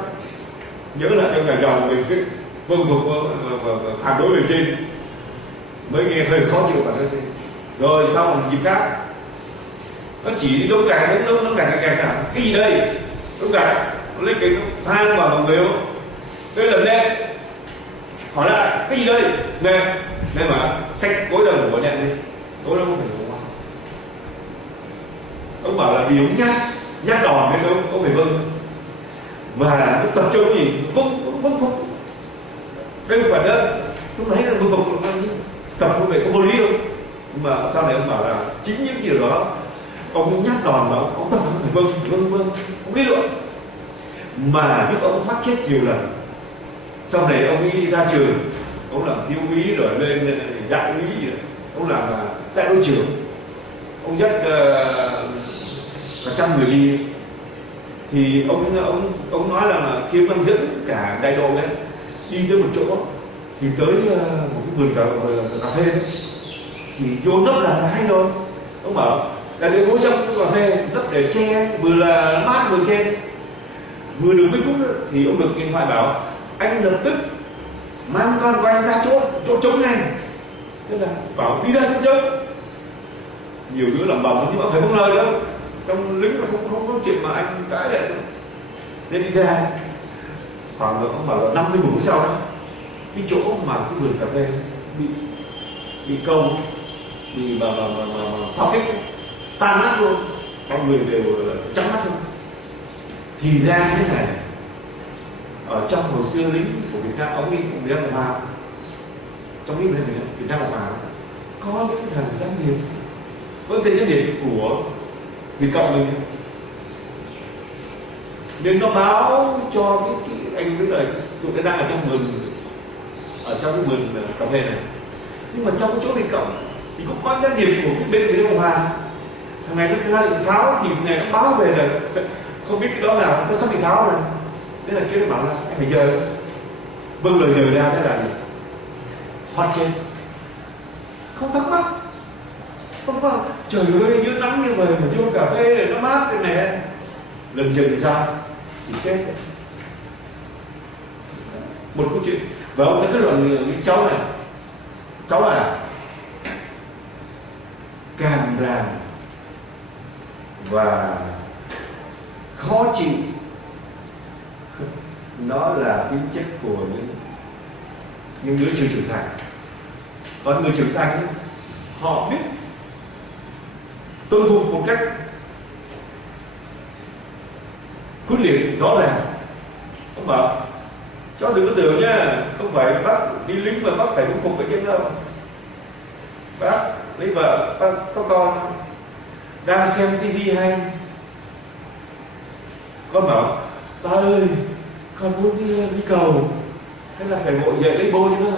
Nhớ lại cho nhà giàu mình cái vâng phục phản đối về trên, mới nghe hơi khó chịu bản thân. Rồi sau một dịp khác nó chỉ đi đống gạch, đống gạch nào cái gì đây? Đống gạch nó lấy cái thang vào một người không? Đây là nệm. Hỏi lại cái gì đây? Nệm. Nên mà xách gối đầu của nệm đi. Gối đâu không phải ngủ. Ông bảo là vì ông nhát đòn nên ông phải vâng. Và nó tập trung gì vâng phục. Đây một bản đơn chúng thấy là vâng phục tập như vậy có vô lý không? Nhưng mà sau này ông bảo là chính những điều đó ông nhát đòn mà ông tập phải vâng ông lý luận mà giúp ông thoát chết nhiều lần. Sau này ông ấy ra trường, ông làm thiếu úy rồi lên đại úy gì đó. Ông làm đại đội trưởng, ông dắt cả trăm người đi. Thì ông nói là khi ông dẫn cả đại đội ấy, đi tới một chỗ thì tới một cái vườn cà phê ấy, thì vô nấp là hay rồi. Ông bảo là để ngồi trong cái cà phê nấp để che, vừa là mát vừa che. Vừa được mấy phút nữa thì ông được điện thoại bảo anh lập tức mang con của anh ra chỗ trống ngay. Thế là bảo đi ra chỗ trống. Nhiều đứa làm bầm nhưng mà phải không lời đâu, trong lính là không có chuyện mà anh cãi lại. Nên đi ra khoảng ông bảo là 50 phút sau đó, cái chỗ mà cái vườn cà phê bị câu, bị mà pháo kích tan nát luôn, mọi người đều trắng mắt luôn. Thì ra như thế này, ở trong hồi xưa lính của Việt Nam, ông ấy cũng Việt Nam Cộng Hòa, trong lính Việt Nam Cộng Hòa có những thằng gián điệp, có tên gián điệp của Việt Cộng mình, nên nó báo cho cái anh biết là tụi nó đang ở trong vườn, ở trong cái vườn cà phê này. Nhưng mà trong cái chỗ Việt Cộng thì cũng có gián điệp của cái bên Việt Nam Cộng Hòa. Thằng này nó ra định pháo thì thằng này nó báo về rồi, không biết cái đó nào nó sắp bị pháo rồi. Thế là kia nó bảo là anh phải chờ. Vâng lời rời ra thế là gì? Thoát chết. Không thắc mắc. Không thắc mắc. Trời ơi dưới nắng như vậy mà vô cà phê này nó mát cái này. Lần chừng thì sao? Thì chết. Một câu chuyện. Và ông ta kết luận với cháu này. Cháu là càm ràm và khó chịu, nó là tính chất của những đứa chưa trưởng thành. Còn người trưởng thành ấy, họ biết tuân thủ một cách quyết liệt rõ ràng. Ông bảo cháu đừng có tưởng nhá, không phải bác đi lính mà bác phải tuân phục cái chuyện đâu. Bác lấy vợ, bác có con, đang xem tivi hay, con bảo ba ơi con muốn đi cầu, thế là phải vội dậy lấy bô cho nó.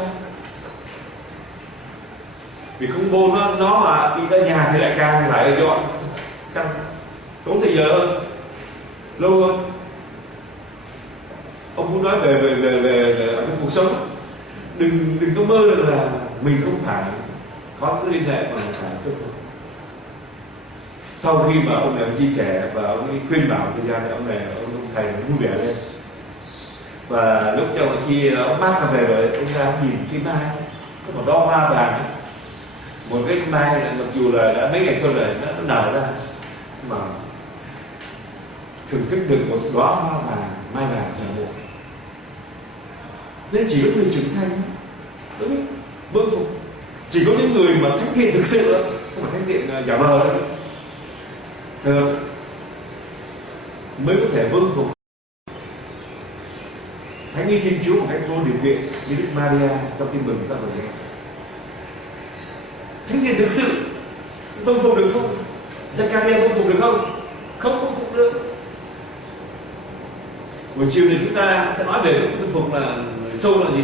Vì không bô nó mà đi ra nhà thì lại càng phải dọn, càng tốn thời giờ hơn, lâu hơn. Ông muốn nói về ở trong cuộc sống, đừng có mơ được là mình không phải có những liên hệ mà phải tốt thôi. Sau khi mà ông này chia sẻ và ông ấy khuyên bảo thời gian, ông thầy vui vẻ lên. Và lúc trong khi ông bác về rồi, ông ra nhìn cái mai có một đóa hoa vàng, một cái mai mặc dù là đã mấy ngày sau rồi nó nở ra, mà thưởng thức được một đóa hoa vàng mai vàng là một. Nên chỉ có người trưởng thành mới vâng phục, chỉ có những người mà thánh thiện thực sự, không phải thánh thiện giả vờ đâu, mới có thể vâng phục Thánh nghi Thiên Chúa một cách vô điều kiện như Đức Maria trong Tin Mừng chúng ta vừa nghe. Thánh thiện thực sự vâng phục được không? Zechariah vâng phục được không? Không vâng phục được. Buổi chiều thì chúng ta sẽ nói về vâng phục là sâu là gì?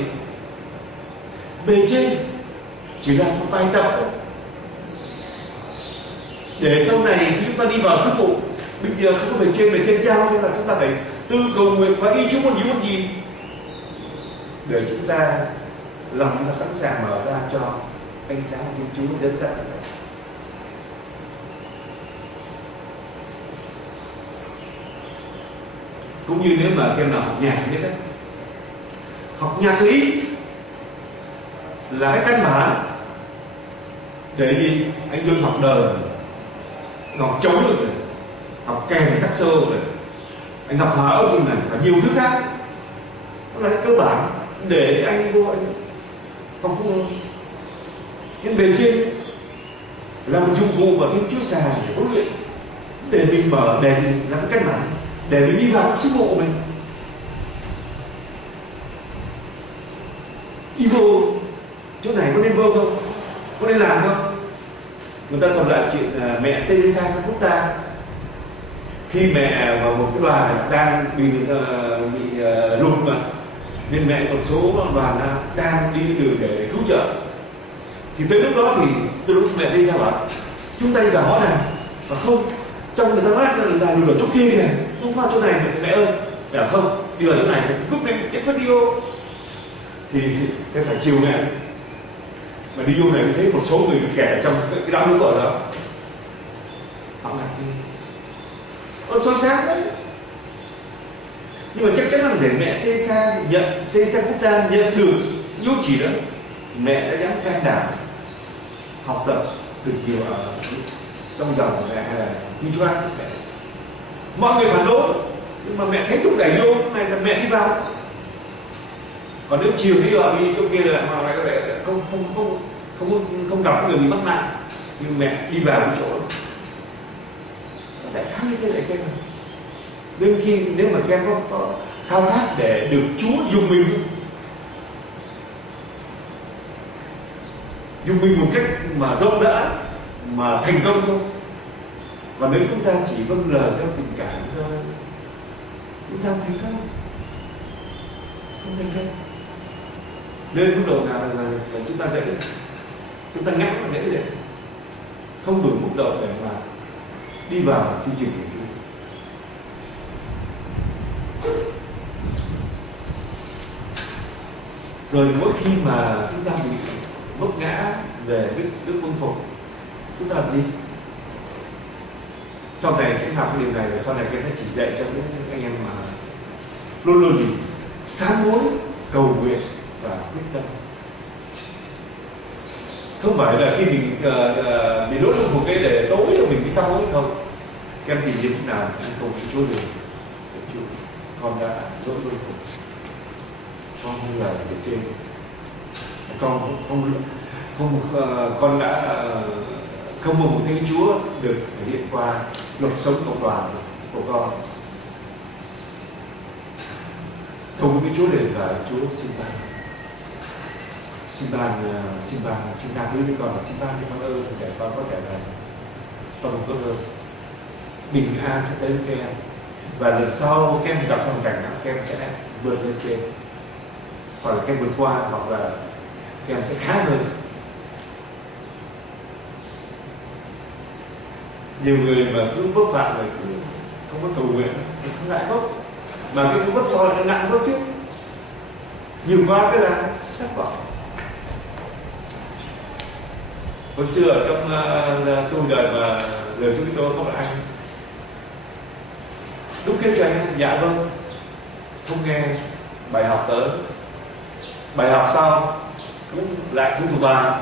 Bề trên chỉ là một bài tập thôi, để sau này khi chúng ta đi vào sứ vụ, bây giờ không có bề trên trao, nên là chúng ta phải tư cầu nguyện và y Chúa một gì để chúng ta lòng chúng ta sẵn sàng mở ra cho ánh sáng của Thiên Chúa dẫn ra trở lại. Cũng như nếu mà các em nào học nhạc biết đấy, học nhạc lý là cái căn bản để gì? Anh Dương học đời, học trống được này, học kèn saxo rồi, anh học hòa âm này và nhiều thứ khác, đó là cái cơ bản để anh đi vô anh không cái bề trên là một dụng cụ mà Thiên Chúa xài để huấn luyện, để mình mở, để làm cái căn bản để mình đi vào cái sứ vụ của mình. Đi vô chỗ này có nên vô không? Có nên làm không? Người ta thuật lại chuyện mẹ Teresa Calcutta, khi mẹ vào một cái đoàn đang bị lụt mà, nên mẹ một số đoàn đang đi đường để cứu trợ, thì tới lúc đó thì từ lúc mẹ đi ra bảo chúng ta đi vào ngõ này, và không, trong người ta nói là lụt ở chỗ kia kìa, không vào chỗ này mẹ ơi, mẹ bảo không, đi vào chỗ này cúp lên cái video, thì em phải chiều mẹ. Mà đi vô này thấy một số người kẻ trong cái đám lũ ở đó, họ làm gì? Con soi sáng đấy. Nhưng mà chắc chắn là để mẹ Teresa Calcutta nhận được dấu chỉ đó, mẹ đã dám can đảm học tập được nhiều ở trong dòng của mẹ hay là như Chúa An. Mọi người phản đối, nhưng mà mẹ thấy thúc đẩy vô này là mẹ đi vào. Còn nếu chiều đi ở đi chỗ kia là mà lại có vẻ không gặp người bị mắc nạn, nhưng mẹ đi vào cái chỗ đó đại khái như thế này kia. Nên khi nếu mà các em có khao khát để được Chúa dùng mình một cách mà rộng rãi mà thành công thôi. Còn nếu chúng ta chỉ vâng lời theo tình cảm thôi, chúng ta không thành công. Nên mức độ nào là chúng ta gãy, chúng ta ngã và gãy đấy, không đủ mức độ để mà đi vào chương trình của Chúa. Rồi mỗi khi mà chúng ta bị vấp ngã về đức vâng phục, chúng ta làm gì? Sau này cái học cái điều này, sau này cái nó chỉ dạy cho những anh em mà luôn luôn gì sám hối, cầu nguyện và quyết tâm. Không phải là khi mình bị đốt vâng phục cái để tối rồi mình đi sám hối không. Các em tìm kiếm lúc nào anh cầu nguyện Chúa được. Chúa, con đã lỗi vâng phục, con không là ở trên, con con đã không mong thấy Chúa được thể hiện qua luật sống cộng đoàn của con. Cầu với Chúa để và Chúa xin tha thứ cho con, và xin ban cho con ơn để con có thể là con tốt hơn, bình an sẽ tới với các em, và lần sau các em gặp hoàn cảnh đó, các em sẽ vượt lên trên, hoặc là các em vượt qua, hoặc là các em sẽ khá hơn. Nhiều người mà cứ vấp phạm rồi cứ không có cầu nguyện, nó sẽ ngại vấp, mà cái vấp sau nó nặng vấp chứ, nhiều quá cái là thất vọng. Hồi xưa ở trong tu đời mà lời Chúa Kitô có một anh lúc kia cho anh dạ vâng, không nghe bài học tới, bài học sau cũng lại không thuộc bài,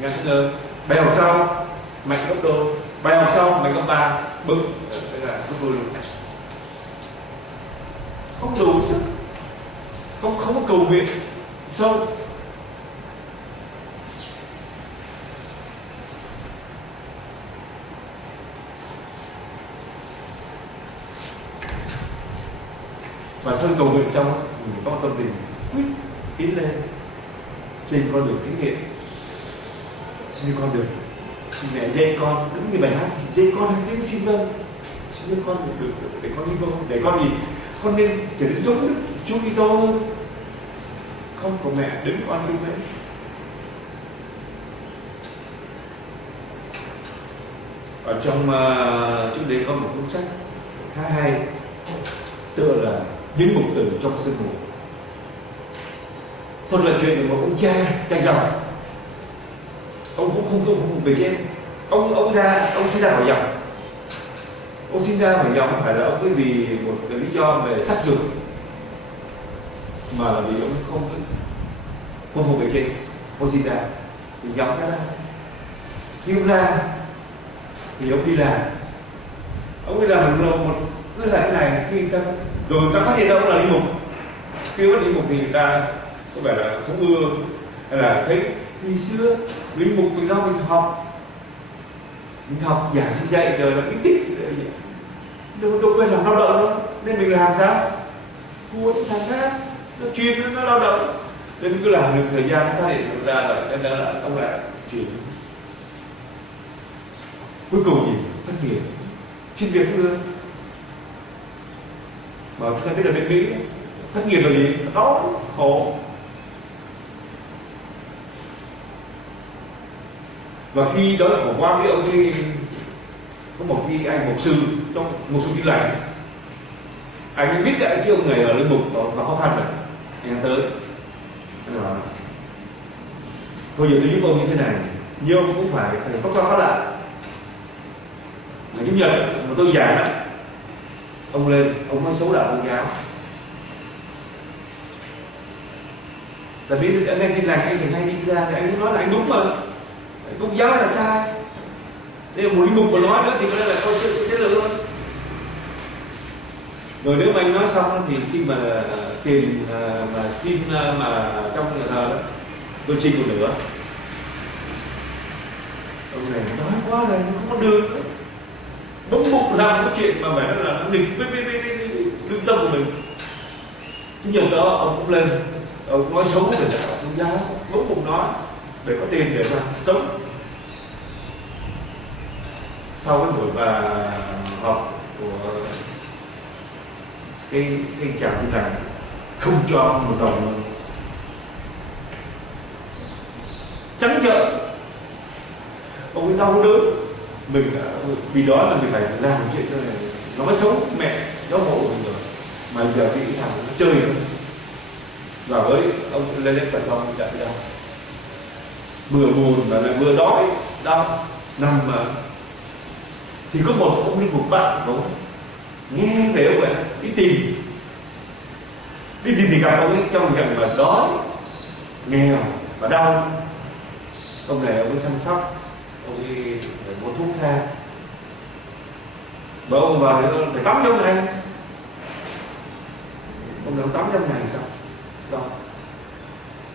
ngắn ngơ, bài học sau mạnh gấp đôi, bài học sau mạnh gấp ba, bưng, thế là cứ vui luôn. không đủ sức, không có cầu nguyện sâu. Và sau cầu nguyện xong mình có tâm tình quyết tiến lên trên con đường thánh thiện. Xin con được, xin mẹ dạy con đúng như bài hát, dạy con tiếng xin vâng, xin cho con được để con đi vâng, để con gì con nên trở nên giống Đức Chúa Kitô hơn. Con của mẹ đứng con như vậy. Ở trong trước đây có một cuốn sách khá hay tựa là Những mục tử trong sương mù. Thật là chuyện của một ông cha giàu. Ông cũng không về trên. Ông sinh ra khỏi dòng. Ông sinh ra khỏi dòng không phải là ông bởi vì một cái lý do về sắc dục, mà là vì ông không phục về trên. Ông sinh ra thì dòng ra. Khi ông ra thì ông đi làm. Ông đi làm một cứ là cái này, khi người ta rồi người ta phát hiện ra ông là linh mục. Khi ông là linh mục thì người ta có vẻ là không ưa, hay là thấy ngày xưa linh mục mình đâu mình học giảng dạy rồi là ít tích đâu quen làm lao động đâu, nên mình làm sao thua những thằng khác nó chuyên nó lao động, nên cứ làm được thời gian nó phát hiện ra là ông lại chuyển. Cuối cùng gì thất nghiệp, xin việc lương. Mà chúng ta biết là bên Mỹ thất nghiệp là gì? Đau khổ. Và khi đó là khổ quá, cái ông kia có một cái anh mục sư trong một số tin lành, anh ấy biết cái ông này là linh mục và khó khăn rồi, anh tới anh bảo thôi giờ tôi giúp ông như thế này, nhưng ông cũng phải có qua có lại. Ngày Chủ nhật mà tôi giảng đó, ông lên ông nói xấu đạo Công giáo. Tại vì anh em tin lành anh thường hay đi ra thì anh cũng nói là anh đúng mà, Công giáo là sai. Thế một linh mục mà nói nữa thì có lẽ là câu chuyện thế lượng luôn. Rồi nếu mà anh nói xong thì khi mà tiền mà xin mà trong nhà thờ đó, tôi chi một nửa. Ông này nói quá rồi, không có đường nữa. Bỗng bụng làm cái chuyện mà phải nói là nó nghịch với lương tâm của mình. Chủ nhật đó ông cũng lên, ông cũng nói xấu về Công giáo, bỗng bụng nói để có tiền để mà sống. Sau cái buổi mà họp của cái chàng như này không cho một đồng luôn, trắng trợn. Ông ấy đau đớn mình vì đó là mình phải làm chuyện cho này, nó mới xấu mẹ nó hộ mình rồi, mà giờ cái thằng nó chơi nữa. Và với ông lên và xong đã đi đâu vừa buồn mà lại vừa đói đau nằm mà. Thì có một ông linh mục bạn của ông nghe về ông vậy đi tìm thì gặp ông ấy trong cảnh mà đói nghèo và đau. Ông này ông ấy săn sóc, ông ấy mua thuốc thang, và ông vào phải tắm trong này. Ông này ông tắm trong này sao đó.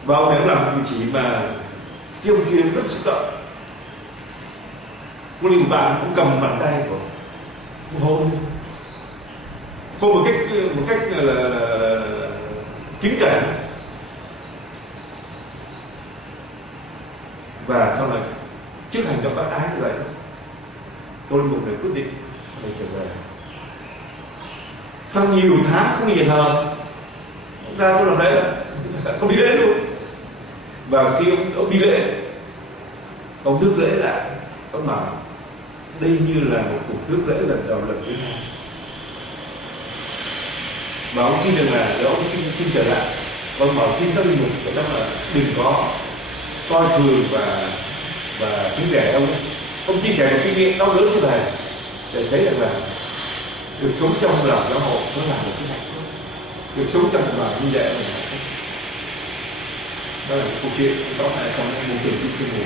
Và ông này cũng làm cử chỉ mà kia kia rất xúc động. Một linh bạn cũng cầm bàn tay của hôn một cách là kính cẩn. Và sau này trước hành động bác ái như vậy, cô linh mục này quyết định phải trở về. Sau nhiều tháng không đi nhà thờ, ông ta có làm lễ đâu, không đi lễ luôn. Và khi ông đi lễ, ông rước lễ lại, ông bảo đây như là một cuộc rước lễ lần đầu lần thứ hai. Và ông xin được là ông xin trở lại. Ông bảo xin các linh mục ở trong là đừng có coi thường và kính rẻ ông. Ông chia sẻ một kinh nghiệm đau đớn như vậy để thấy rằng là được sống trong lòng giáo hội nó là một cái hạnh phúc, được sống trong lòng như vậy là một hạnh phúc. Đó là một câu chuyện đó là trong một trường trong sương mù.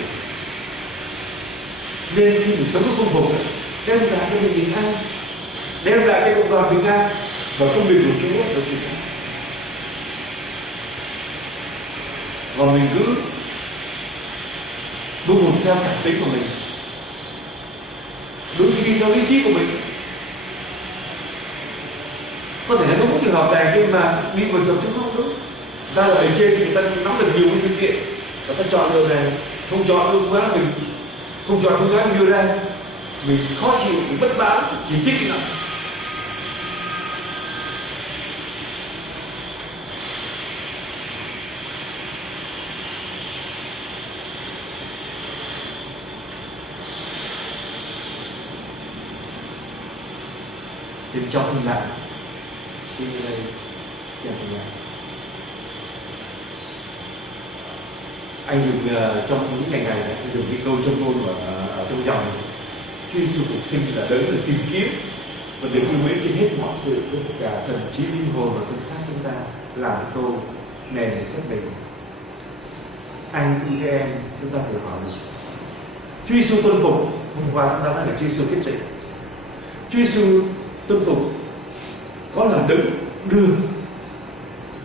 Nên khi mình sống với công phục, đem lại cho mình bình an, đem lại cho cộng đoàn bình an, và công việc của Chúa ở chúng ta. Và mình cứ buông một theo cảm tính của mình, đôi khi theo ý chí của mình. Có thể là đúng trường hợp này, nhưng mà đi vào trường chúng không đúng. Ta ở bên trên thì người ta nắm được nhiều cái sự kiện, và ta chọn đường này, không chọn phương án mình, không chọn phương án đưa ra, mình khó chịu, mình bất mãn, chỉ trích nữa. Thì trong hình lặng đi đây trong hình lặng, anh dùng trong những ngày này anh dùng cái câu châm ngôn ở trong dòng Chúa Giêsu phục sinh là đấng được tìm kiếm và được yêu mến trên hết mọi sự, với tất cả thần trí, linh hồn và thân xác chúng ta làm câu nền để xác định. Anh cũng như em, chúng ta thử hỏi Chúa Giêsu tuân phục. Hôm qua chúng ta nói là Chúa Giêsu quyết định. Chúa Giêsu tuân phục có là đấng đưa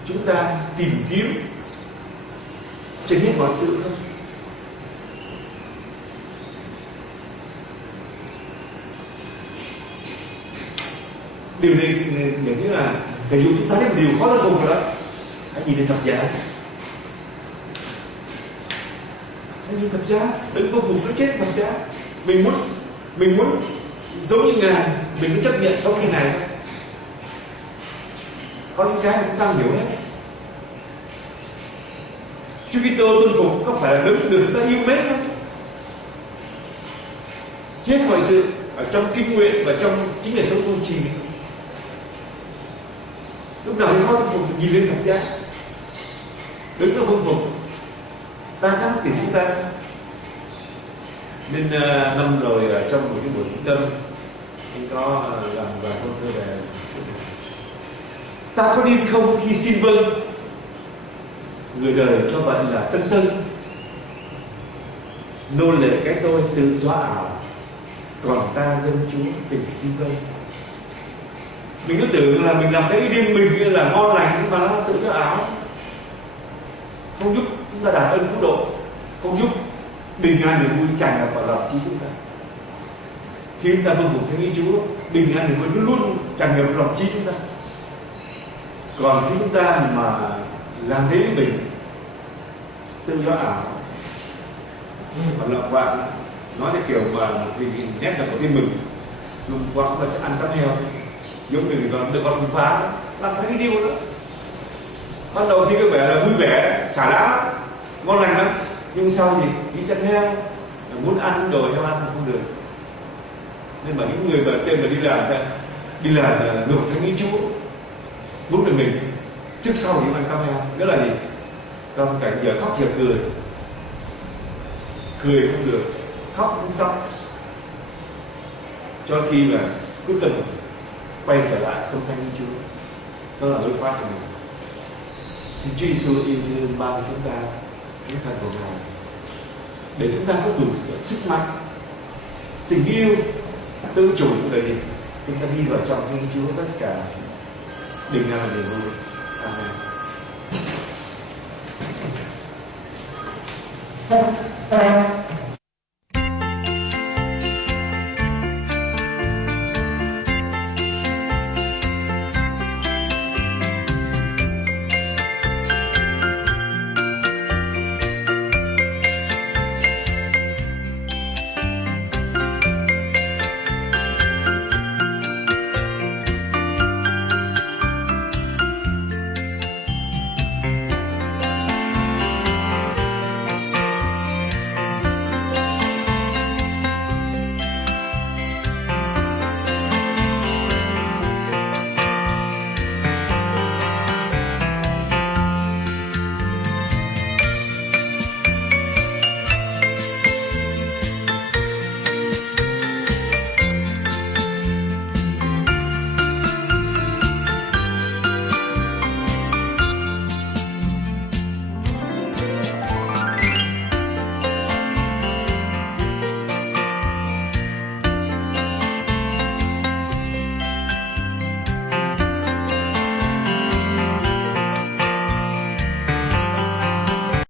chúng ta tìm kiếm trên hết mọi sự không? Điều này nhận thấy là dù chúng ta thấy một điều khó tuân phục rồi đó, hãy nhìn đến thập giá. Hãy nhìn thập giá, đừng có vùng nó chết thập giá. Mình muốn giống như Ngài, mình cứ chấp nhận sống như Ngài thôi. Có những cái chúng ta hiểu hết. Chúa Kitô tuân phục có phải là đấng được chúng ta yêu mến không? Hết mọi sự ở trong kinh nguyện và trong chính đời sống tu trì. Lúc nào cũng khó tuân phục, nhìn lên thập giá, đừng có tuân phục ta khác thì chúng ta. Nên năm rồi ở trong một cái buổi trung tâm anh có làm vài câu thơ về ta có nên không khi xin vâng, người đời cho vậy là tân tân, nô lệ cái tôi tự do ảo, còn ta dân Chúa tình xin vâng. Mình cứ tưởng là mình làm cái riêng mình là ngon lành, nhưng mà nó tự do ảo, không giúp chúng ta đạt ơn cứu độ, không giúp bình an niềm vui tràn ngập vào lòng trí chúng ta. Khi chúng ta vâng phục theo ý Chúa, bình an niềm vui luôn luôn tràn ngập vào lòng trí chúng ta. Còn khi chúng ta mà làm thế với mình, tự do ảo và lợn quạng, nói cái kiểu mà vì nét là có tin mừng, lúc qua cũng là ăn cắp heo, giống như được con phun phá, làm thấy cái điều đó. Ban đầu thì có vẻ là vui vẻ, xả láng, ngon lành lắm, nhưng sau thì đi chăn heo, muốn ăn đồ heo ăn không được. Nên mà những người mà tên là đi làm ngược theo ý Chúa, muốn được mình trước sau thì ăn cắp heo, nghĩa là gì? Trong cảnh giờ khóc giờ cười, cười không được, khóc không xong, cho khi là cuối cùng quay trở lại sống thanh với Chúa. Đó là lối thoát của mình. Xin Chúa Giêsu yêu thương ban chúng ta những thần của Ngài, để chúng ta có đủ sức mạnh, tình yêu, tự chủ của đời mình. Chúng ta đi vào trong Thiên Chúa tất cả bình an và niềm vui. Amen.